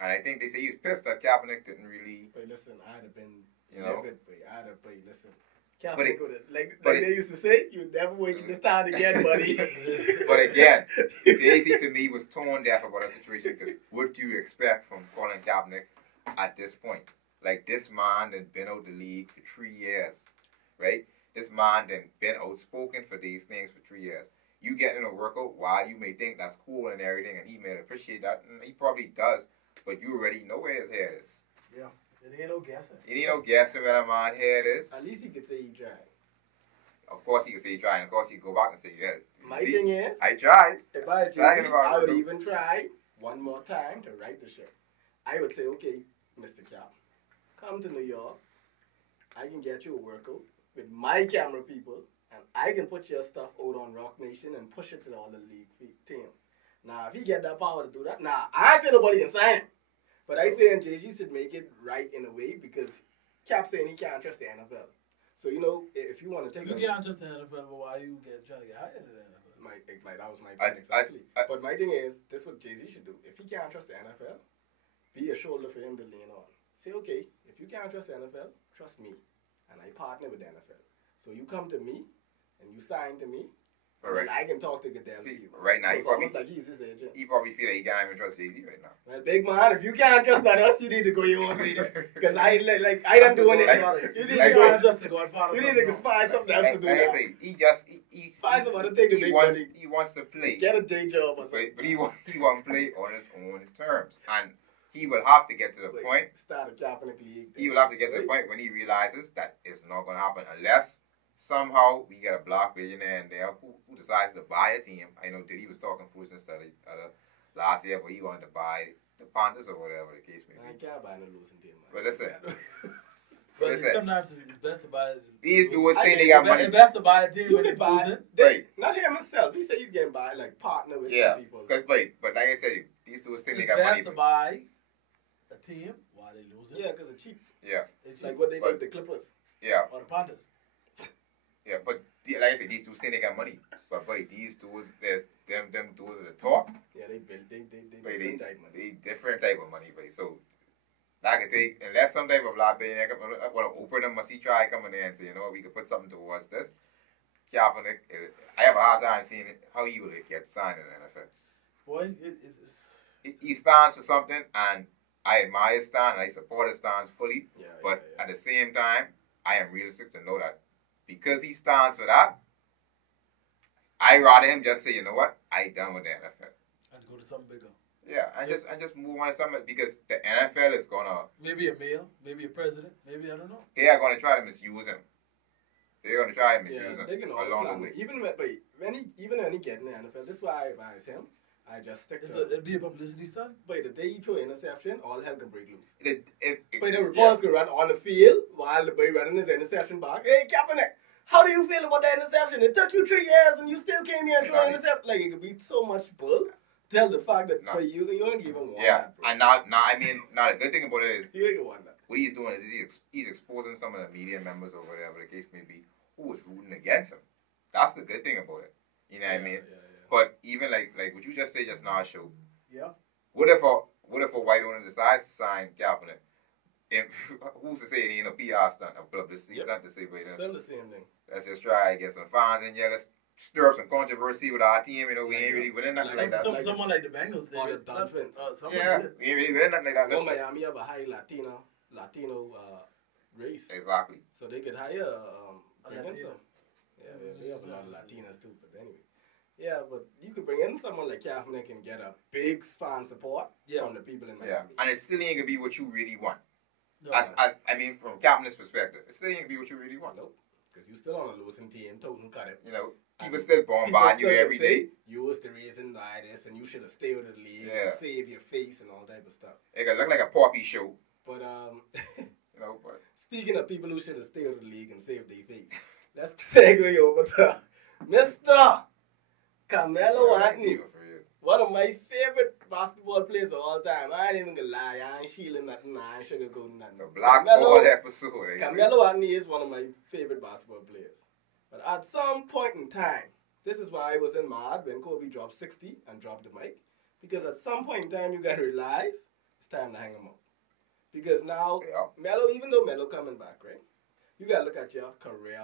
and I think they say he was pissed that Kaepernick didn't really, But listen, I'd have been you know. livid, but I'd have been, listen. But it- Like but it- they used to say, you never wait till this time again, buddy. But again, Jay-Z to me was torn deaf about the situation because what do you expect from Colin Kaepernick at this point? Like, this man that been out the league for 3 years, right? This man that been outspoken for these things for 3 years. You get in a workout, while you may think that's cool and everything, and he may appreciate that, and he probably does, but you already know where his head is. Yeah, it ain't no guessing. You ain't no guessing where that man's head is. At least he could say he tried. Of course, he can say he tried, and of course, he can go back and say, yeah. My See, thing is, I tried. if I had Talking Jay-Z, about I would it, even try one more time to write the shit. I would say, okay, Mr. Cap, come to New York. I can get you a workout with my camera people, and I can put your stuff out on Rock Nation and push it to all the league teams. Now, if he get that power to do that, I say nobody can sign him. But I say Jay-Z should make it right in a way because Cap saying he can't trust the NFL. So, you know, if you want to take You can't just the NFL, but why you trying to get hired in the NFL? that was my point exactly. But my thing is, this is what Jay-Z should do. If he can't trust the NFL, be a shoulder for him to lean on. Say, okay, if you can't trust the NFL, trust me. And I partner with the NFL. So you come to me, and you sign to me, Correct. and I can talk to Goodell for See, you. right now, So he it's probably, almost like he's his agent. he probably feel like he can't even trust Jay-Z right now. Well, big man, if you can't trust us, you need to go your own way. Because I don't do anything. You need I to go- go. just the Godfather. You need to find something else to do Like I now. say, he Find somebody to take the big wants, money. he wants to play, Get a day job or something. but he won't play on his own terms, and he will have to get to the Wait, point. Start a Kaepernick league. He will have to get to the point when he realizes that it's not going to happen unless somehow we get a black billionaire in there who decides to buy a team. I know Diddy was talking foolishness last year, but he wanted to buy the Panthers or whatever the case may I be. can't buy no losing team, man. But listen, But listen, sometimes it's best to buy. these dudes I think they think got It's money. best to buy a team You when could you're buy losing. Right. Not him himself. He said he's getting by, like partner with Yeah, some people. but like I said, these dudes think It's they got money. best to But, buy a team while they losing. Yeah, because it's cheap. yeah, It's Like what they did But- with the Clippers. yeah, or the Panthers. yeah. But like I said, these dudes think they got money. But these dudes, there's them dudes at the top. Yeah, they built they But different type money. they different type of money, but so I could take unless some type of black billionaire I want to open them, must he try coming in and say, you know what, we could put something towards this. Kaepernick, I have a hard time seeing how he will get signed in the NFL. Boy, He stands for something, and I admire his stand, and I support his stance fully. Yeah, But yeah. at the same time, I am realistic to know that because he stands for that, I rather him just say, you know what, I done with the NFL. and go to something bigger. Yeah, I just move on to something because the NFL is gonna. Maybe a mayor, maybe a president, maybe I don't know. They are going to try to misuse him. They're going to try to misuse Yeah, him they can always along the slam way. him. Even when he get in the NFL, this is why I advise him. I just stick to It'll be a publicity stunt. But the day he throw interception, all hell can break loose. If But the reporters could run on the field while the boy running his interception back. Hey, Kaepernick, how do you feel about that interception? It took you 3 years and you still came here and threw an interception. Like, it could be so much bull tell the fact that No. but you don't even want Yeah, that, bro. and now I mean, now the good thing about it is You ain't want that. what he's doing is he's exposing some of the media members or whatever the case may be who was rooting against him. That's the good thing about it. You know what I mean? Yeah. But even like what you just say just now, show. Yeah. What if a white owner decides to sign Kaepernick? If, who's to say it ain't a PR stunt, a publicity stunt to say, but Still the same thing. let's just try to get some fans in here. Let's stir up some controversy with our team. You know, we ain't really winning nothing like that. Someone like the Bengals. Or the Dolphins. Yeah, we ain't really winning nothing like that. Well, Miami have a high Latino race. Exactly. So they could hire bring in Latino. some. Yeah, they have a lot of Latinas too. But anyway, yeah, but you could bring in someone like Kaepernick and get a big fan support from the people in Miami. Yeah, and it still ain't gonna be what you really want. No. I mean, from Kaepernick's perspective, it still ain't gonna be what you really want. Nope. Because you still on a losing team, toting cut it. You know, people still bombard you every day. You was the reason why this, and you should have stayed with the league Yeah. and save your face and all type of stuff. It could look like a poppy show. But You know, but speaking of people who should have stayed with the league and saved their face, let's segue over to Mr. Carmelo Anthony. One of my favorite basketball players of all time. I ain't even gonna lie. I ain't shielding nothing. I ain't sugarcoating nothing. The BLACKBALL episode. Carmelo Anthony is one of my favorite basketball players. But at some point in time, this is why I was in mad when Kobe dropped 60 and dropped the mic. Because at some point in time, you gotta realize it's time to hang him up. Because now, Melo, even though Melo coming back, right? You gotta look at your career,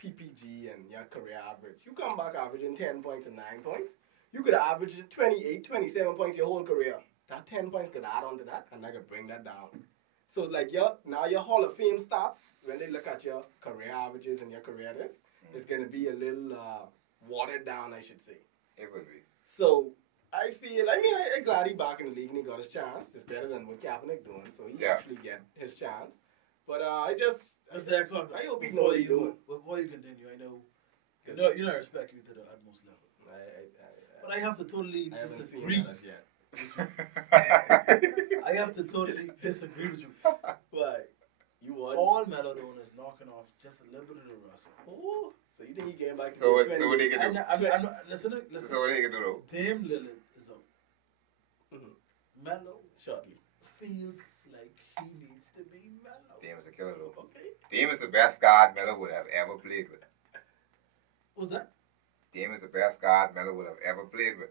PPG, and your career average. You come back averaging 10 points and 9 points. You could average 28, 27 points your whole career. That 10 points could add on to that, and I could bring that down. So, like, now your Hall of Fame stats, when they look at your career averages and your career this, it's going to be a little watered down, I should say. It would be. So, I'm glad he back in the league and he got his chance. It's better than what Kaepernick doing, so he actually get his chance. But I hope he know what he's doing. Before you continue, I know, you know I respect you to the utmost level. But I have to totally disagree. I have to totally disagree with you. Why? You want? All Melo doing is knocking off just a little bit of the rust. Oh, so you think he getting back to So what they can do? Listen. So what they can do though? Dame Lillard is out. Melo shortly feels like he needs to be Melo. Dame is a killer though. Okay. Dame is the best guard Melo would have ever played with. What's that? Dame is the best guard Melo would have ever played with.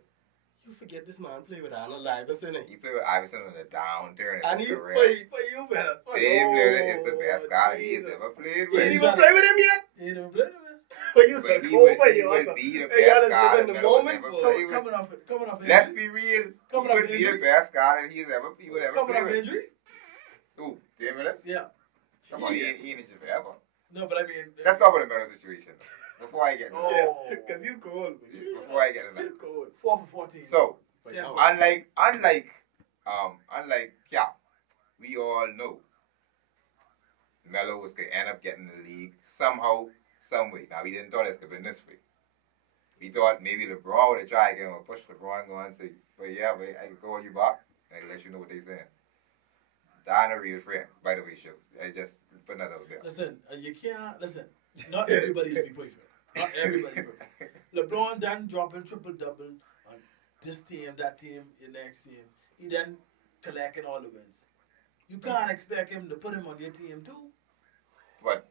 You forget this man played with Allen Iverson. He played with Iverson on the downturn of and his he's career. but you better. Dame Lillard is the best guard he has ever played You with. ain't even play with him yet? He ain't even played with him. But you But said, he oh, would but you be the hey, y'all best guard in the Melo has moment. ever played with. Coming off Let's injury. be real. Coming He off would be the injury. best guard he would ever Coming played off with. injury? Ooh, Dame Lillard? Yeah. Come on, he ain't injured forever. No, but I mean. Let's talk about the Melo situation. Before I get into that. Oh. Because you cold. Before I get into that. You cold. 4 for 14. So, But Yeah. unlike Cap, we all know Melo was gonna end up getting the league somehow, some way. Now we didn't thought it could have been this way. We thought maybe LeBron would have tried again or push LeBron going and say, but yeah, but I can call you back and let you know what they saying. That ain't a real friend, by the way, show. I just put that out there. Listen, you can't listen. Not everybody is be perfect. Not everybody perfect. LeBron done dropping triple-double on this team, that team, your next team. He done collecting all the wins. You can't expect him to put him on your team too. But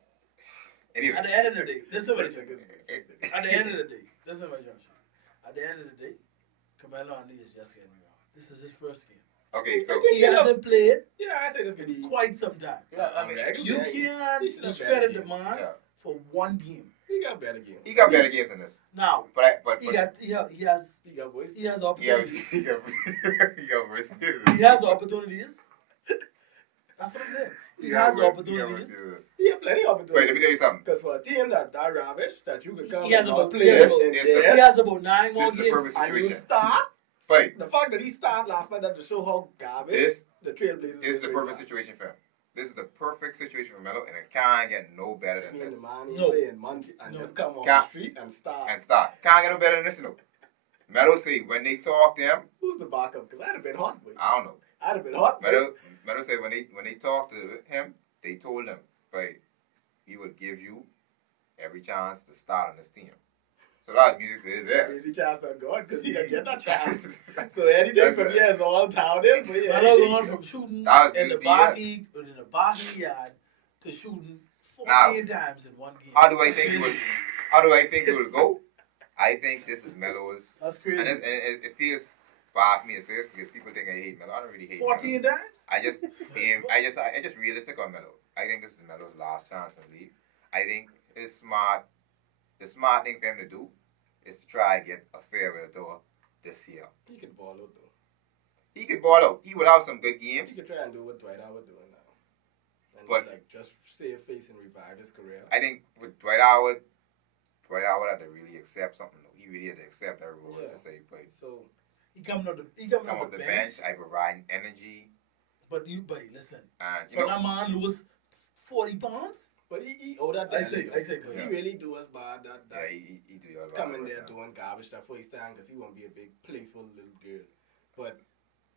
anyway, At the end of the day, listen what you're At the end of the day, listen what you're At the end of the day, Carmelo Anthony is just getting wrong. This is his first game. okay, so He hasn't played Yeah, I say this could be in quite some time. You can't discredit the man for one game. He got better games. he got better games than this. Now, But he has voice. he has he opportunities. got versatility. He has opportunities. That's what I'm saying. He has opportunities. He had plenty of opportunities. Wait, let me tell you something. Because for a team that ravaged, that you could come He has and about play yes, in yes, there, He has about 9 more This is the games. perfect and you situation. start, Wait, the fact that he started last night that to show how garbage the Trailblazers this is the perfect situation for him. This is the perfect situation for Melo, and it can't get no better I than mean, this. the man he No. playing months and No. just come on Can't- the street and start. And start. Can't get no better than this, you know. Melo say when they talk to him, Who's the backup? Because I'd have been hot, boy. I don't know. I'd have been hot, boy. Melo said when they talked to him, they told him, but he would give you every chance to start on this team. So a lot of music is there. Easy chance not God, because he don't get that chance. So anything from here is all downhill. But yeah, Melo going from shooting in the baggy yard to shooting 14 times in one game. How do I think it will go? I think this is Melo's. That's crazy. And it feels bad for me to say this because people think I hate Melo. I don't really hate 14 Melo. times? I just realistic on Melo. I think this is Melo's last chance in the league. I think it's smart. The smart thing for him to do is to try and get a farewell tour this year. He can ball out though. He could ball out. He would have some good games. He could try and do what Dwight Howard doing now. And But like just save face and revive his career. I think with Dwight Howard had to really accept something. He really had to accept that role to say he played. So he coming off the bench. I provide energy. But listen. And for that man lose 40 pounds? But he owed that. I say, because he really do us bad. That he do us bad. Coming there doing garbage that first time because he won't be a big playful little girl. But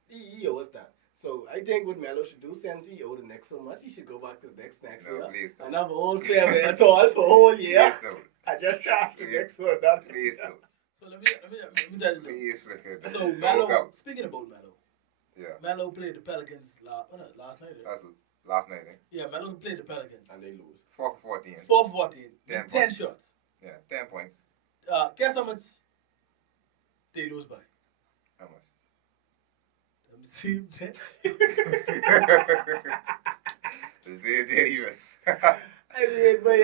he owes that. So I think what Melo should do, since he owed the next so much, he should go back to the next year. Please and have a whole farewell at all for a whole year. Please do. I just trashed the next one. That Please do. So let me tell you something. So Melo, speaking about Melo. Yeah. Melo played the Pelicans last night. That's last night, eh? Yeah, Melo played the Pelicans. And they lose. 4 for 14. 4 for 14. It's 10 shots. Yeah, 10 points. Guess how much they lose by? How much? Let me see. 10. I mean, but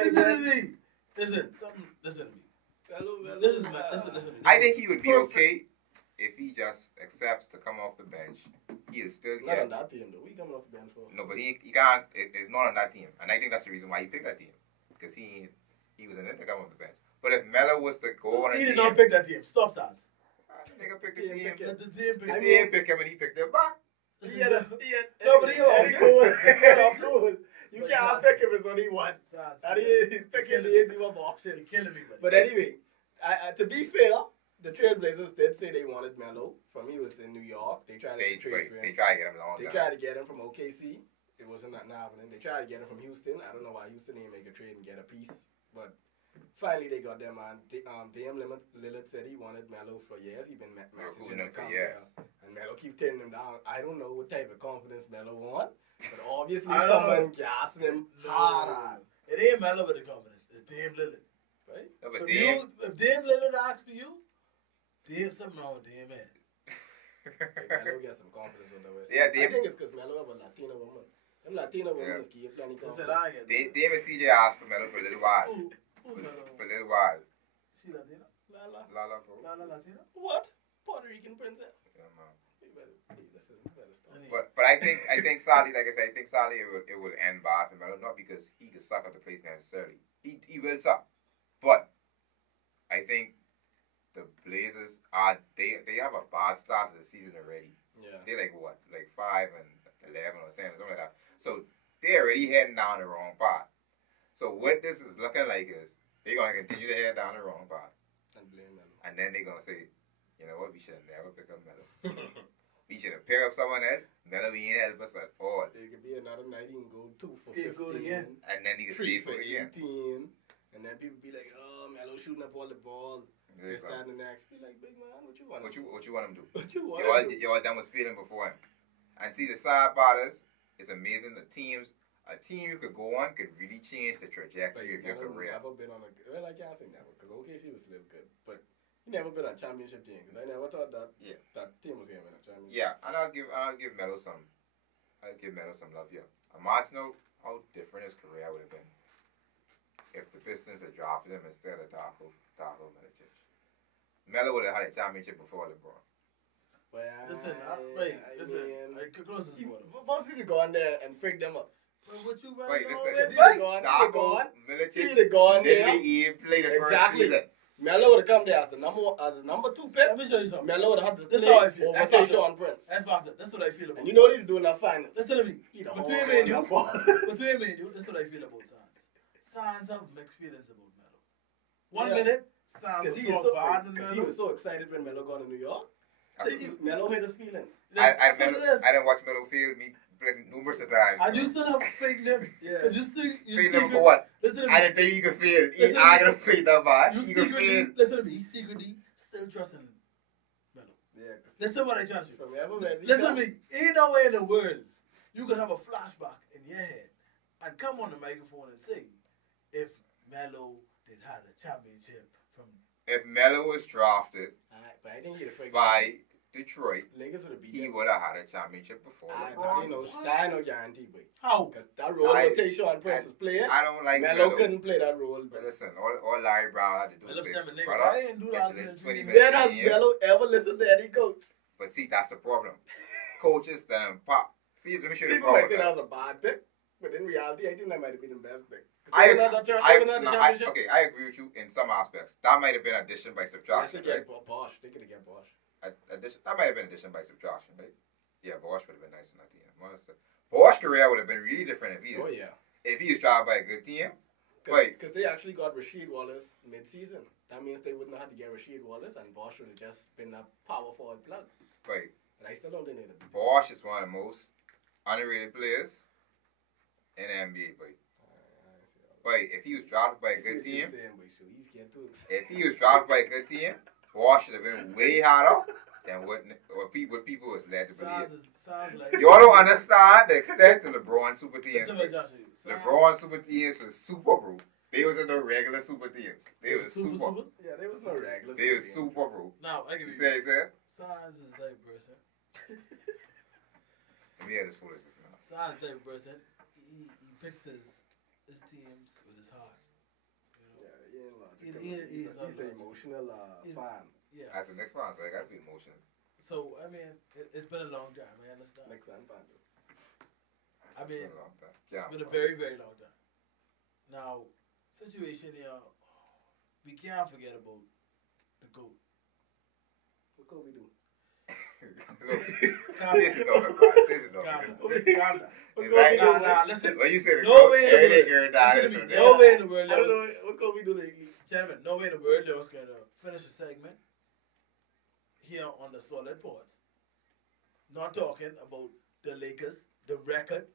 listen to me. Hello. Listen to me. I think he would be okay if he just accepts to come off the bench. He'll still Not get. on that team though. We coming off the bench for. No, but he can't. It's not on that team, and I think that's the reason why he picked that team because he was in it to come off the bench. But if Melo was to go on a he team, did not pick that team. Stop that. The nigga picked the team. The team picked. The team picked him and he picked him back. He had off. You can't pick him as what he wants. And he's picking the easy one option. You're killing me, But anyway, to be fair, the Trailblazers did say they wanted Melo from he was in New York. They tried to They trade for him. tried to get him long They time. tried to get him from OKC. It wasn't that happening. They tried to get him from Houston. I don't know why Houston didn't make a trade and get a piece, but finally they got them. And Dame Lillard said he wanted Melo for years. He's been messaging him to come there, and Melo keep turning him down. I don't know what type of confidence Melo want, but obviously someone gassing him hard. It ain't Melo with the confidence. It's Dame Lillard, right? No, but if Dame Lillard asks for you, Dame something wrong with Dame, man. Melo get some confidence on the West. Yeah, I think it's because Melo have a Latina woman. Them Latina women just give plenty confidence. Dame and CJ asked for Melo for a little while. For a little while. She Latina? Lala, bro. Lala Latina? What? Puerto Rican princess? Yeah, man. You better stop. But I think sadly, like I said, it will end bad for Melo, not because he could suck up the place necessarily. He will suck. But I think the Blazers they have a bad start to the season already. Yeah. They're like what? Like 5 and 11 or 10 or something like that. So they're already heading down the wrong path. So what this is looking like is they're gonna continue to head down the wrong path. And blame Melo. And then they're gonna say, you know what, we should have never picked up Melo. We should have picked up someone else. Melo ain't help us at all. It could be another night he can go 2 for He 15. go again. And then he can 3 stay for for again. 18. And then people be like, oh, Melo shooting up all the ball. This, that, and the next. Be like, big man, what you want? What you want him to do? What you want him to do? Y'all done was feeling before him. And see the side parters, it's amazing. A team you could go on could really change the trajectory of your career. Never been on a, well, I can't say never, because OKC was still good, but he never been on a championship team, because I never thought that that team was going to win a championship. Yeah, and I'll give Melo some love here. Imagine how different his career would have been if the Pistons had drafted him instead of Darko Milicic. Melo would have had a championship before LeBron. Well, Listen, I could close this border. Supposed to go on there and freak them up. What you Wait, listen. Darko Milicic he'd have gone there. literally he played the first Exactly. season. Melo would have come there as the number 2 pick. Let me show you something. Melo would have had to This play is how I feel. over That's not Sean Prince. That's fact. That's what I feel about. And you know he's doing that final. Listen to me. Between me and you, this is what I feel about Sands. Sands have mixed feelings about Melo. One minute, Sands Because he was so excited when Melo got to New York. Melo hit his feelings. I didn't watch Melo field. played numerous of times. And you still have fake them. Yeah. Because you Fade them for what? Listen to me. I didn't think you could feel. Listen to I me. gonna fade that bad. You You can secretly, feel. listen to me, you secretly still trusting Melo. Yeah. Listen what I tell you. From ever when he Listen to come- me, ain't no way in the world you could have a flashback in your head and come on the microphone and say, if Melo did had a championship from If Melo was drafted Alright, but I think he'd have freaked by Detroit, Lakers would have beat he him. would have had a championship before. That LeBron. ain't no guarantee, boy. how? Because that role I- rotation Prince was playing, I don't like Melo Melo. couldn't play that role. But But listen, all Larry Brown had to do Melo was say, never nigga. brother, I ain't do it's that in in 20 the minutes. when has in the year. Melo ever listened to any coach? But see, that's the problem. Coaches tell him, pop. See, let me show you the People might problem. say that was a bad pick, but in reality, I think that might have been the best pick. 'Cause I, they won that championship. okay, I agree with you in some aspects. That might have been addition by Yes, subtraction, they right? get Bosch. They could have get Bosch. That might have been addition by subtraction, right? Yeah, Bosch would have been nice in that team. Bosch's career would have been really different if he Oh was, yeah. if he was drafted by a good team. Right. Because they actually got Rasheed Wallace mid-season. That means they wouldn't have to get Rasheed Wallace, and Bosch would have just been a power forward plug. Right. But I still don't think they'd have beat them. Bosch is one of the most underrated players in the NBA, boy. Right. If he was drafted by a good team, if he was drafted by a good team, Bosch should have been way harder than what people was led to believe. Sounds like You all don't understand the extent of LeBron super teams. Listen what Josh said. LeBron super teams was super group. They was in the regular super teams. They was super. super. Yeah, they was no regular. They was super group. Now I give You you. say? Science is type person. Let me hear this foolishness now. Science type person. He picks his teams with his heart. You know? Yeah, He's he's not an logical. emotional fan. Yeah. That's the next one, so I gotta be emotional. So I mean, it's been a long time. I understand. Next fan fan. I mean, It's been a long time. Yeah. it's been a very, very long time. Now, situation here, we can't forget about the GOAT. What could we do? Calm This is down. talking about. This is Calm talking down. about. Calm down. It's like, Nah, listen. when you say the No GOAT, way in the everything world. you're dying Listen to from me. there. No way in the world. I don't know. What could we do lately? Gentlemen, no way in the world I was going to finish a segment here on the Solid Pods. Not talking about the Lakers, the record,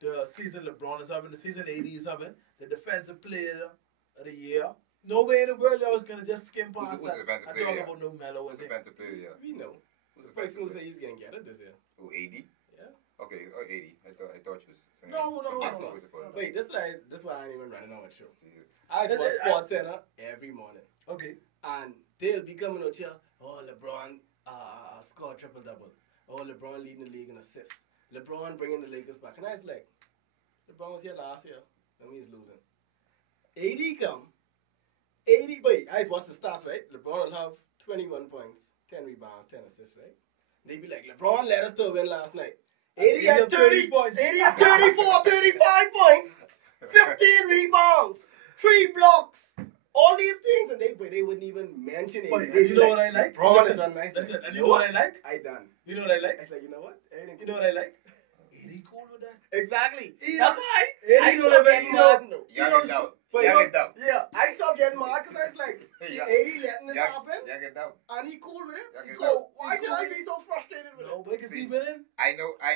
the season LeBron is having, the season AD is having, the defensive player of the year. No way in the world I was going to just skim past Who's the that defensive and player talk of the about no Melo Who's and the thing. defensive player of the year? We know. Who's The the person who defensive say player? he's gonna get it this year. Oh, 80? Yeah. Okay, 80. I thought you was saying. No. Who's it called? Wait, this is why I ain't even running on a show. Jesus. I Is watch it- Sports Center every morning, Okay. and they'll be coming out here. Oh, LeBron scored triple double. Oh, LeBron leading the league in assists. LeBron bringing the Lakers back, and I was like, LeBron was here last year. That means losing. 80 come. 80. Wait, I watch the stats, right? LeBron will have 21 points, 10 rebounds, 10 assists, right? They be like, LeBron led us to a win last night. 80 had 30 points. 80 had 34, 35 points, 15 rebounds, 3 blocks, all these things, and they wouldn't even mention it. But They'd you be know what I like? LeBron is Listen, one nice. Listen, and you know what I like? I done. You know what I like? I was like, you know what? Everything You know what I like? AD cool with that. Exactly. He That's don't- why AD I don't stopped even- getting he don't- mad. No. Young and dumb. But Young and dumb. yeah, I stopped getting mad because I was like, Yeah. 80 letting this happen, Young and dumb. and he cool with it. Yeah, get So out. why should I be so frustrated with No, it? because See, he been in. I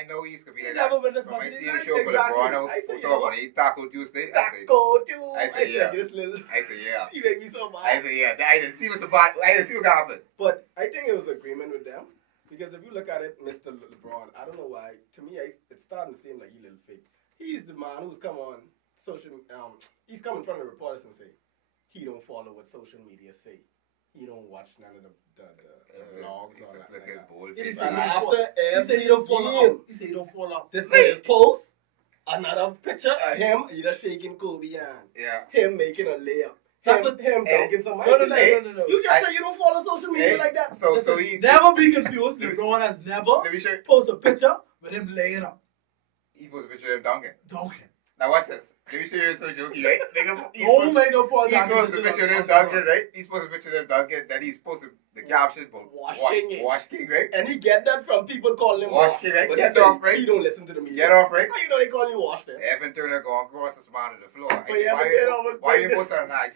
know he's gonna be He like never that. been this When I much. see the show for Exactly. LeBron, I say, we'll you talk know about it. Taco Tuesday. Taco too. I say, yeah. This little. I say yeah. He made me so mad. I say yeah. I didn't see what's about. I didn't see what happened. But I think it was agreement with them because if you look at it, Mr. LeBron, I don't know why. To me, it's starting to seem like he a little fake. He's the man who's come on social. He's come in front of reporters and say he don't follow what social media say. He don't watch none of the blogs or that. Like that. Bold He face. said And he don't after fall- he every said he don't fall game, out. He said he don't fall out. this player's post another picture of him either shaking Kobe hand, Yeah. him making a layup, That's him, what- him Hey, dunking somebody. No. You just I- say you don't follow social media Hey, like that. So Listen, he never be confused. LeBron has never let me show you. posted a picture with him laying up, He posted a picture of him dunking. dunking. Now watch this. Let me show you so jokey, right? Don't make no fall He's down. supposed to picture of him dunking, right? He's supposed to picture of him dunking. Then he's supposed to the caption about Wash wash King. Wash King, right? And he get that from people calling him Wash Wash. King, right? But Get he say off, right? he don't listen to the media. Get off, right? How you know they call you Wash then? Evan Turner going across the spine of the floor. I But say, Evan Turner was why you big. post on IG?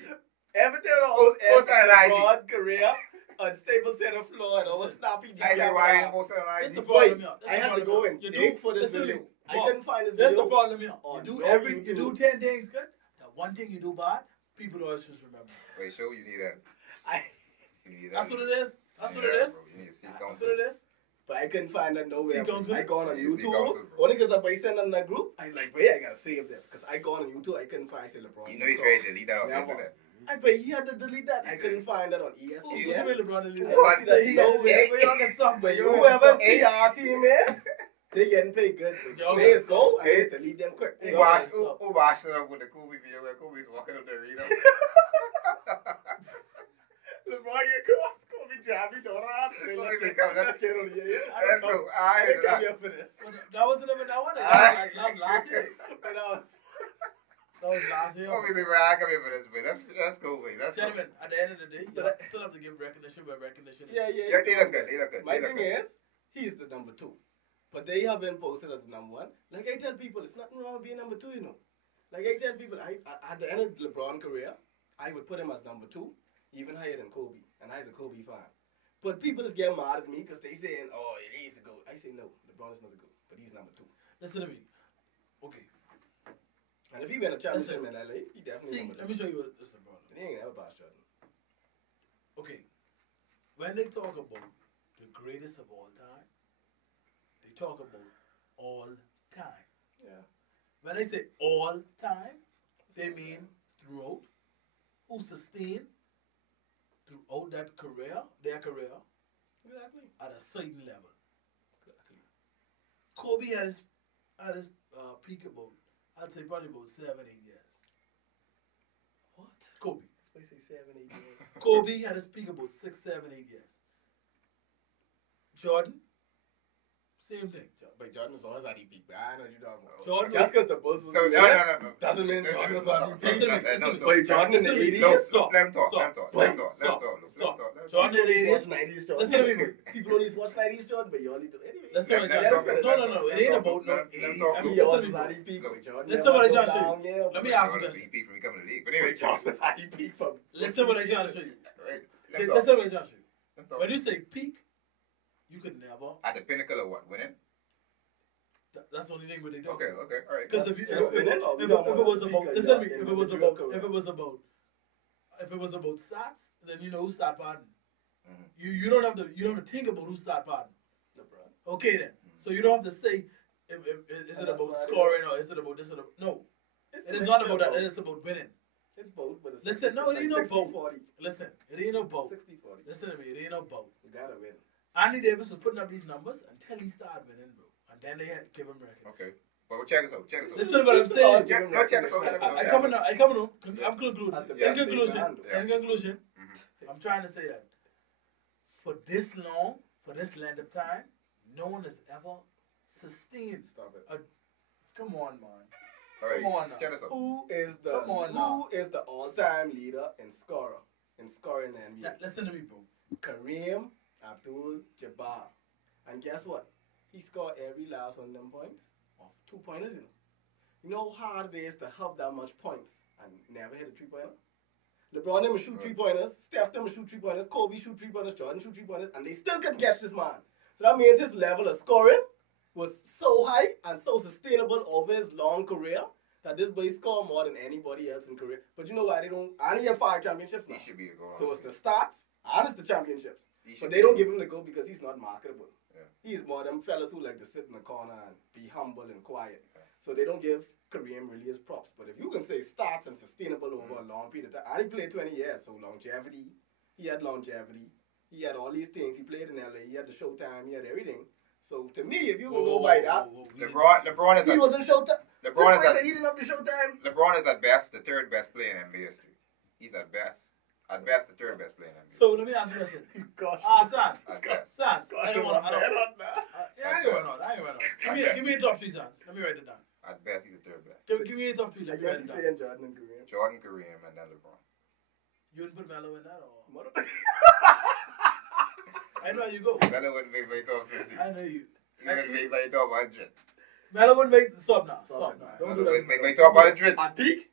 Everton almost Post ends on IG. LeBron career on Staples Center floor and over snappy. I say why you post on That's the IG? problem here. I had to go and dig for this video. I couldn't find this video. That's the problem here. on You do no you do YouTube. 10 things good. That one thing you do bad, people always just remember. Wait, show you need that. You need that. That's what it is. That's what it Yeah, is. bro, you need to see That's counsel. what it is. But I couldn't find that nowhere. See counsel? I gone on Yeah, see YouTube. counsel, bro. Only because I sent on that group. I was like, wait, I gotta save this. Because I gone on YouTube, I couldn't find say LeBron. You know you tried to delete that off the Never. internet. I bet he had to delete that. I Yeah. couldn't find that on Who's ESPN. really LeBron and Lillard? What? He said he No got way. we all get stuck, but you Whoever PR team is, they getting paid good. Yo, Days go, I need to delete them quick. Hey, Who washed up with the Kobe video where Kobe's walking up the arena? LeBron get cross, Kobe drive me down. Let's go. Let's get on here. Let's go. I didn't come Alright. here for this. That wasn't even that one. That Alright. was last year. But That was last year. Kobe say, man, I come here for this, man. Let's go, man. Let's go. Gentlemen, at the end of the day, you still have to give recognition where recognition is. yeah. Yeah, they look good. They look good. My They look thing good. is, he's the number 2. But they have been posted as the number 1. Like I tell people, it's nothing wrong with being number 2, you know. Like I tell people, I at the end of LeBron's career, I would put him as number 2, even higher than Kobe. And I was a Kobe fan. But people is getting mad at me because they saying, oh, he's the GOAT. I say, no, LeBron is not the GOAT, but he's number 2. Listen to me. Okay. And if he win a championship in LA, he definitely See, number 2. let me show you what this is LeBron. He ain't never passed Jordan. Okay. When they talk about the greatest of all time, they talk about all time. Yeah. When they say all time, they mean throughout, who sustained throughout their career, Exactly. at a certain level. Exactly. Kobe had his peak about, I'd say probably about 7, 8 years. What? Kobe. I say 7, 8 years. Kobe had his peak about 6, 7, 8 years. Jordan, same thing. But Jordan was always at the peak. But I know what you're talking about. Jordan Just because the Bulls was So, no. doesn't mean Jordan was on the peak. Listen, But Jordan in the 80s? No, Stop. let him talk. Stop. Let him talk. Stop. Jordan in the 80s. 90s Jordan. Listen to me. People always watch 90s Jordan, but you only do anyway. Listen to Let him talk. No. It ain't about no Let him 80s. talk. I mean, He always listen was to at me. the peak, but Jordan Listen never what I go just down, said. yeah, Let me but ask you Jordan this. CP from coming to the league. But anyway, Jordan was at the peak from. Listen what I just show you. Right. Let him Listen talk. what I just show you. Let him talk. When you say peak, you could never. At the pinnacle of what? Winning? That's the only thing where they do. Okay, all right. Because if Just winning, or we it don't was want to about, speak listen to me. like If that it was in about, the if it was about stats, then you know who start padding. Mhm. You don't have to think about who start padding. LeBron. Okay then. So you don't have to say is it that's about why I scoring or is it about this or that. No, it is not about that. It is about winning. It's both, but it's Listen, no, it ain't no both. 40. Listen, it ain't no both. 60-40. Listen to me, it ain't no both. You gotta win. Andy Davis was putting up these numbers until he started winning, bro. And then they had to give him recognition. Okay. Well, check this out. Listen to what I'm saying. Check this out. I come on. I'm concluding. That's the In best thing conclusion, to handle. Yeah. in conclusion, Mhm. I'm trying to say that for this long, for this length of time, no one has ever sustained. Stop it. Come on, man. All right. Come on now. Check this out. Who is the Come on now. all-time leader in scoring in the NBA? Listen to me, bro. Kareem Abdul-Jabbar. And guess what? He scored every last one of them points off 2-pointers, you know. You know how hard it is to have that much points and never hit a 3-pointer? LeBron them shoot 3-pointers, Steph them shoot 3-pointers, Kobe shoot 3-pointers, Jordan shoot 3-pointers, and they still couldn't catch this man. So that means his level of scoring was so high and so sustainable over his long career that this boy scored more than anybody else in career. But you know why they don't? And he have 5 championships now. He should be the goal. So it's the stats and it's the championships. He should But be they don't the give him the go because he's not marketable. Yeah. He's more them fellas who like to sit in the corner and be humble and quiet. Yeah. So they don't give Kareem really his props. But if you can say stats and sustainable over a long period of time, and he played 20 years, so longevity, he had longevity, he had all these things. He played in LA, he had the Showtime, he had everything. So to me, if you can go by that, LeBron is he at was in Showtime. LeBron is at He didn't have the Showtime. LeBron is at best the third best player in NBA history. He's at best. At best the third best player in NBA. So let me ask you a question. Gosh. Sans. At best. Sans. I don't want to. I ain't going on. Give me a top 3, Sans. Let me write it down. At best he's the third best. Give me a top 3. Let me write guess it he's down. saying Jordan and Kareem. Jordan, Kareem, and then LeBron. You wouldn't put Melo in that, or What? I know how you go. Melo wouldn't make my top 50. I know you. He wouldn't make my top 100. Melo wouldn't make. Stop now. Stop Stop now. it, Don't Melo do that. wouldn't make my top 100. At peak?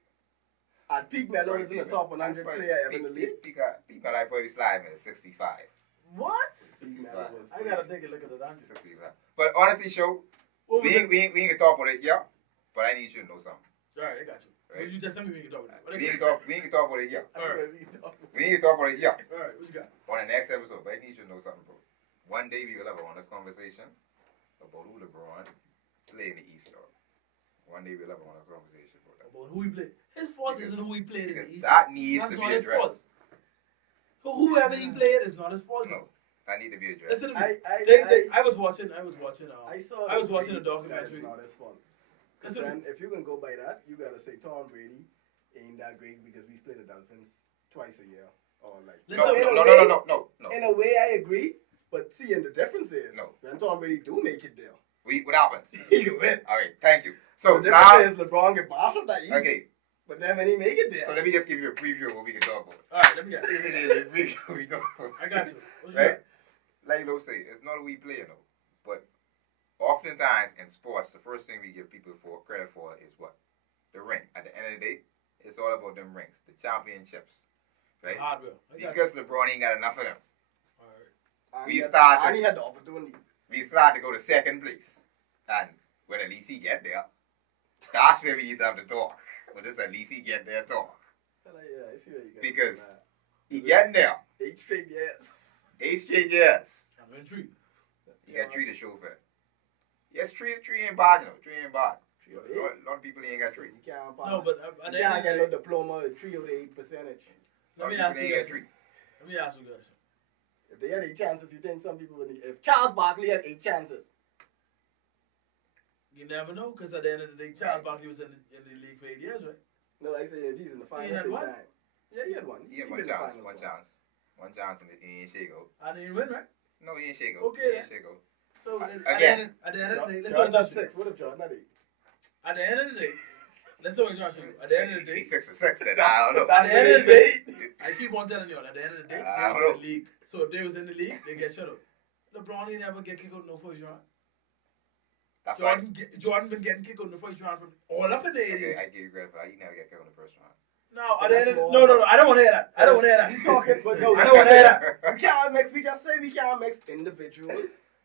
And Pete Melo is in the top 100 player ever in the league. Pete I probably slide him at 65. What? Pete Melo was I gotta take a look at the ranking. 65. But honestly, show, we ain't gonna talk about it here, but I need you to know something. Alright, I got you. Right. You just tell me we can talk about it. We ain't gonna talk about it here. Alright. We ain't gonna talk about it here. Alright, what you got? On the next episode, but I need you to know something, bro. One day we will have an honest conversation about who LeBron played in the East, dog. One day we'll have an honest conversation about that. About who he played. His fault isn't who he played in the East. That needs That's to not be his addressed. fault. Whoever he played is not his fault. No, that need to be addressed. Listen to me. I was watching. I was watching a documentary. That's not his fault. Because then, if you can go by that, you gotta say Tom Brady ain't that great because we play the Dolphins twice a year, or like. No. In a way, I agree, but see, and the difference is, when Tom Brady do make it there, what happens? He can win. All right, thank you. So the now, difference is LeBron get bossed up that East. Okay. But then when he make it there. So let me just give you a preview of what we can talk about. All right, let me get This is a preview of what we talk about. I got you. Right? Like you say, it's not a we play, but oftentimes in sports, the first thing we give people credit for is what? The ring. At the end of the day, it's all about them rings, the championships, right? Hardware. Because LeBron ain't got enough of them. All right. And he had the opportunity. We start to go to second place, and when at least he get there, that's where we need to have the talk. But this at least he get there talk. Yeah, I see where you get because he getting there. 8 straight years. 8 straight years. I'm intrigued. You got 3 to show for it. Yes, 3 ain't bad, 3 ain't bad. A lot of people ain't got 3. You can't pass. No, but you can't get no diploma with 3 out of 8 percentage. Let me ask you guys. If they had 8 chances, you think some people would need. If Charles Barkley had 8 chances. You never know, because at the end of the day, Charles Barkley was in the league for 8 years, right? No, I say if he's in the finals. He had one? Yeah, he had one. He had one chance. One chance and he ain't shake out. And he didn't win, right? No, he ain't shake out. Okay, he ain't shake out. So again, at the end of the day, let's Jordan talk 6. What if Jordan had 8? At the end of the day, let's talk Josh. At the end of the day, he's 6 for 6. Then I don't know. At the end of the day, I keep on telling you all. At the end of the day, they was in the league. So if they was in the league, they get shut up. LeBron ain't never get kicked out in no first round. Jordan been getting kicked out in the first round from all up in the 80s. Okay, I give you credit for that. You never get kicked out in the first round. No, at the end of the, no. I don't want to hear that. I don't want to hear that. You talking, but no, I don't want to hear that. We can't mix. We just say we can't mix individual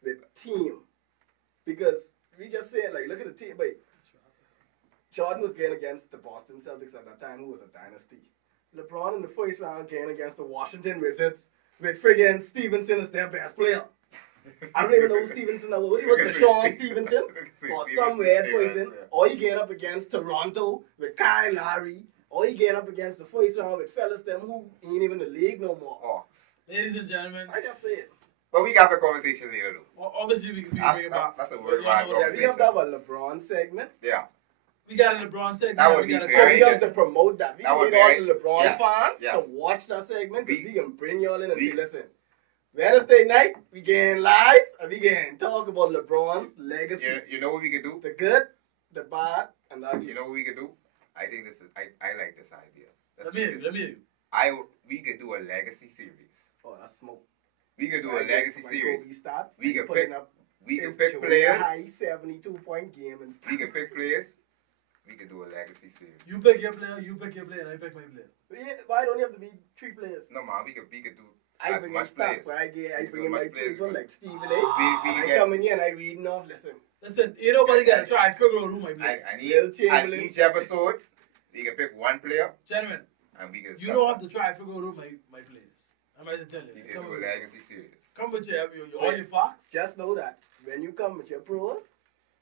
with team, because we just say like, look at the team. Wait, Jordan was going against the Boston Celtics at that time, who was a dynasty. LeBron in the first round going against the Washington Wizards with friggin' Stevenson as their best player. I don't even know who Stevenson was. What was Sean Stevenson? Or some weird person. Or you get up against Toronto with Kyle Lowry. Or you get up against the first round with fellas them who ain't even in the league no more. Oh. Ladies and gentlemen. I just say it. But we got the conversation later though. Well, obviously we can bring it back. That's a worldwide conversation. We have to have a LeBron segment. Yeah. We got a LeBron segment. That would be fair. We have to promote that. We need all the LeBron fans to watch that segment, because we can bring y'all in and say, listen, Wednesday night, we getting live, and we can talk about LeBron's legacy. You know what we could do? The good, the bad, and the ugly. You know what we could do? I think this is, I like this idea. Let me hear you. We could do a legacy series. Oh, that's smoke. We could do a legacy series. We could pick players. High 72-point game and stuff. We could pick players. We could do a legacy series. You pick your player, and I pick my player. Why don't you have to be 3 players? No, man, we could do I as bring much stuff players. where I bring my people like Stephen A. I come in here and I reading off, listen, ain't nobody got to try to figure out who my player is. And each episode, we can pick one player. Gentlemen, and we can you don't have to try to figure out who my players. I'm going to tell you. We can do a legacy series. Come with all your facts. Just know that when you come with your pros,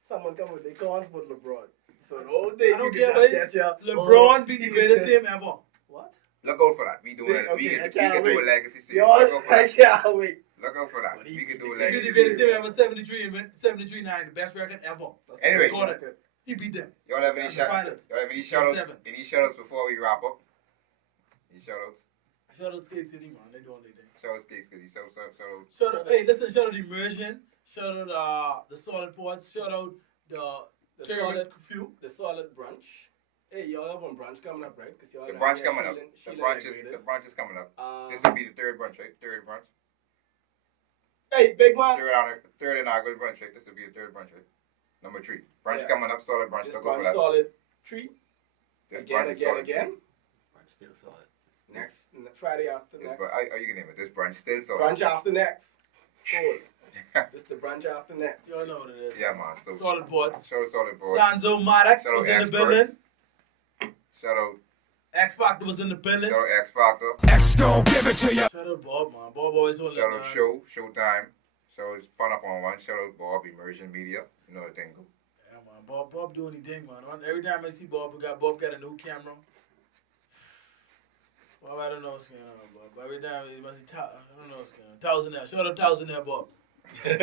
someone come with their cons with LeBron. So the whole day I don't care, but LeBron be the greatest team ever. What? Look out for that. We can do a legacy series. I can't wait. Look out for that. We can do a He legacy be the greatest team series. ever, 73-9, the best record ever. Anyway, he beat them. Y'all have any shout-outs before we wrap up? Any shout-outs? Shout out Skate City, man. They doing their thing. Shout out Skate City. Shout out. Hey, listen, shout out Immersion. Shout out the Solid Pots. Shout out the solid few. The Solid Brunch. Hey, y'all have one brunch coming up, right? The brunch coming up. The brunch is coming up. This will be the 3rd brunch, right? 3rd brunch. Hey, big man. 3rd in our good brunch, right? This will be the 3rd brunch, right? Number 3. Brunch coming up. Solid brunch. This Look out for brunch that. solid 3. This Again. Still solid. Next Friday after This next. how you can name it? This brunch still solid. Brunch after next. Cool. It's the brunch after next. Y'all know what it is. Yeah, man. So Solid Pods. shout out Solid Board. Sanzo Marak Shout out was in the Xperts. building. Shout out. X Factor was in the building. Shout out X Factor. Shout out Bob, man. Bob always holding Shout it out down. Showtime. Shout out Spun Up on One. Shout out Bob Immersion Media. You know the thing. Yeah, man. Bob do anything, man. Every time I see Bob got a new camera. Bob, I don't know what's going on, Bob. Every time he must I don't know what's going on. Thousandaire. Shout out Thousandaire, Bob. You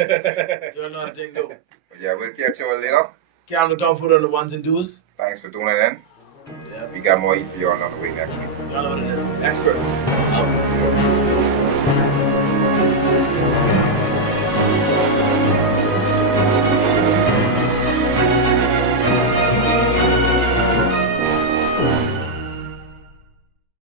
don't know how the thing go. But yeah, we'll catch you all later. Camera come for the ones and twos. Thanks for tuning in. Yeah. We got more heat for y'all on the way next week. Y'all know what it is. Experts. Out.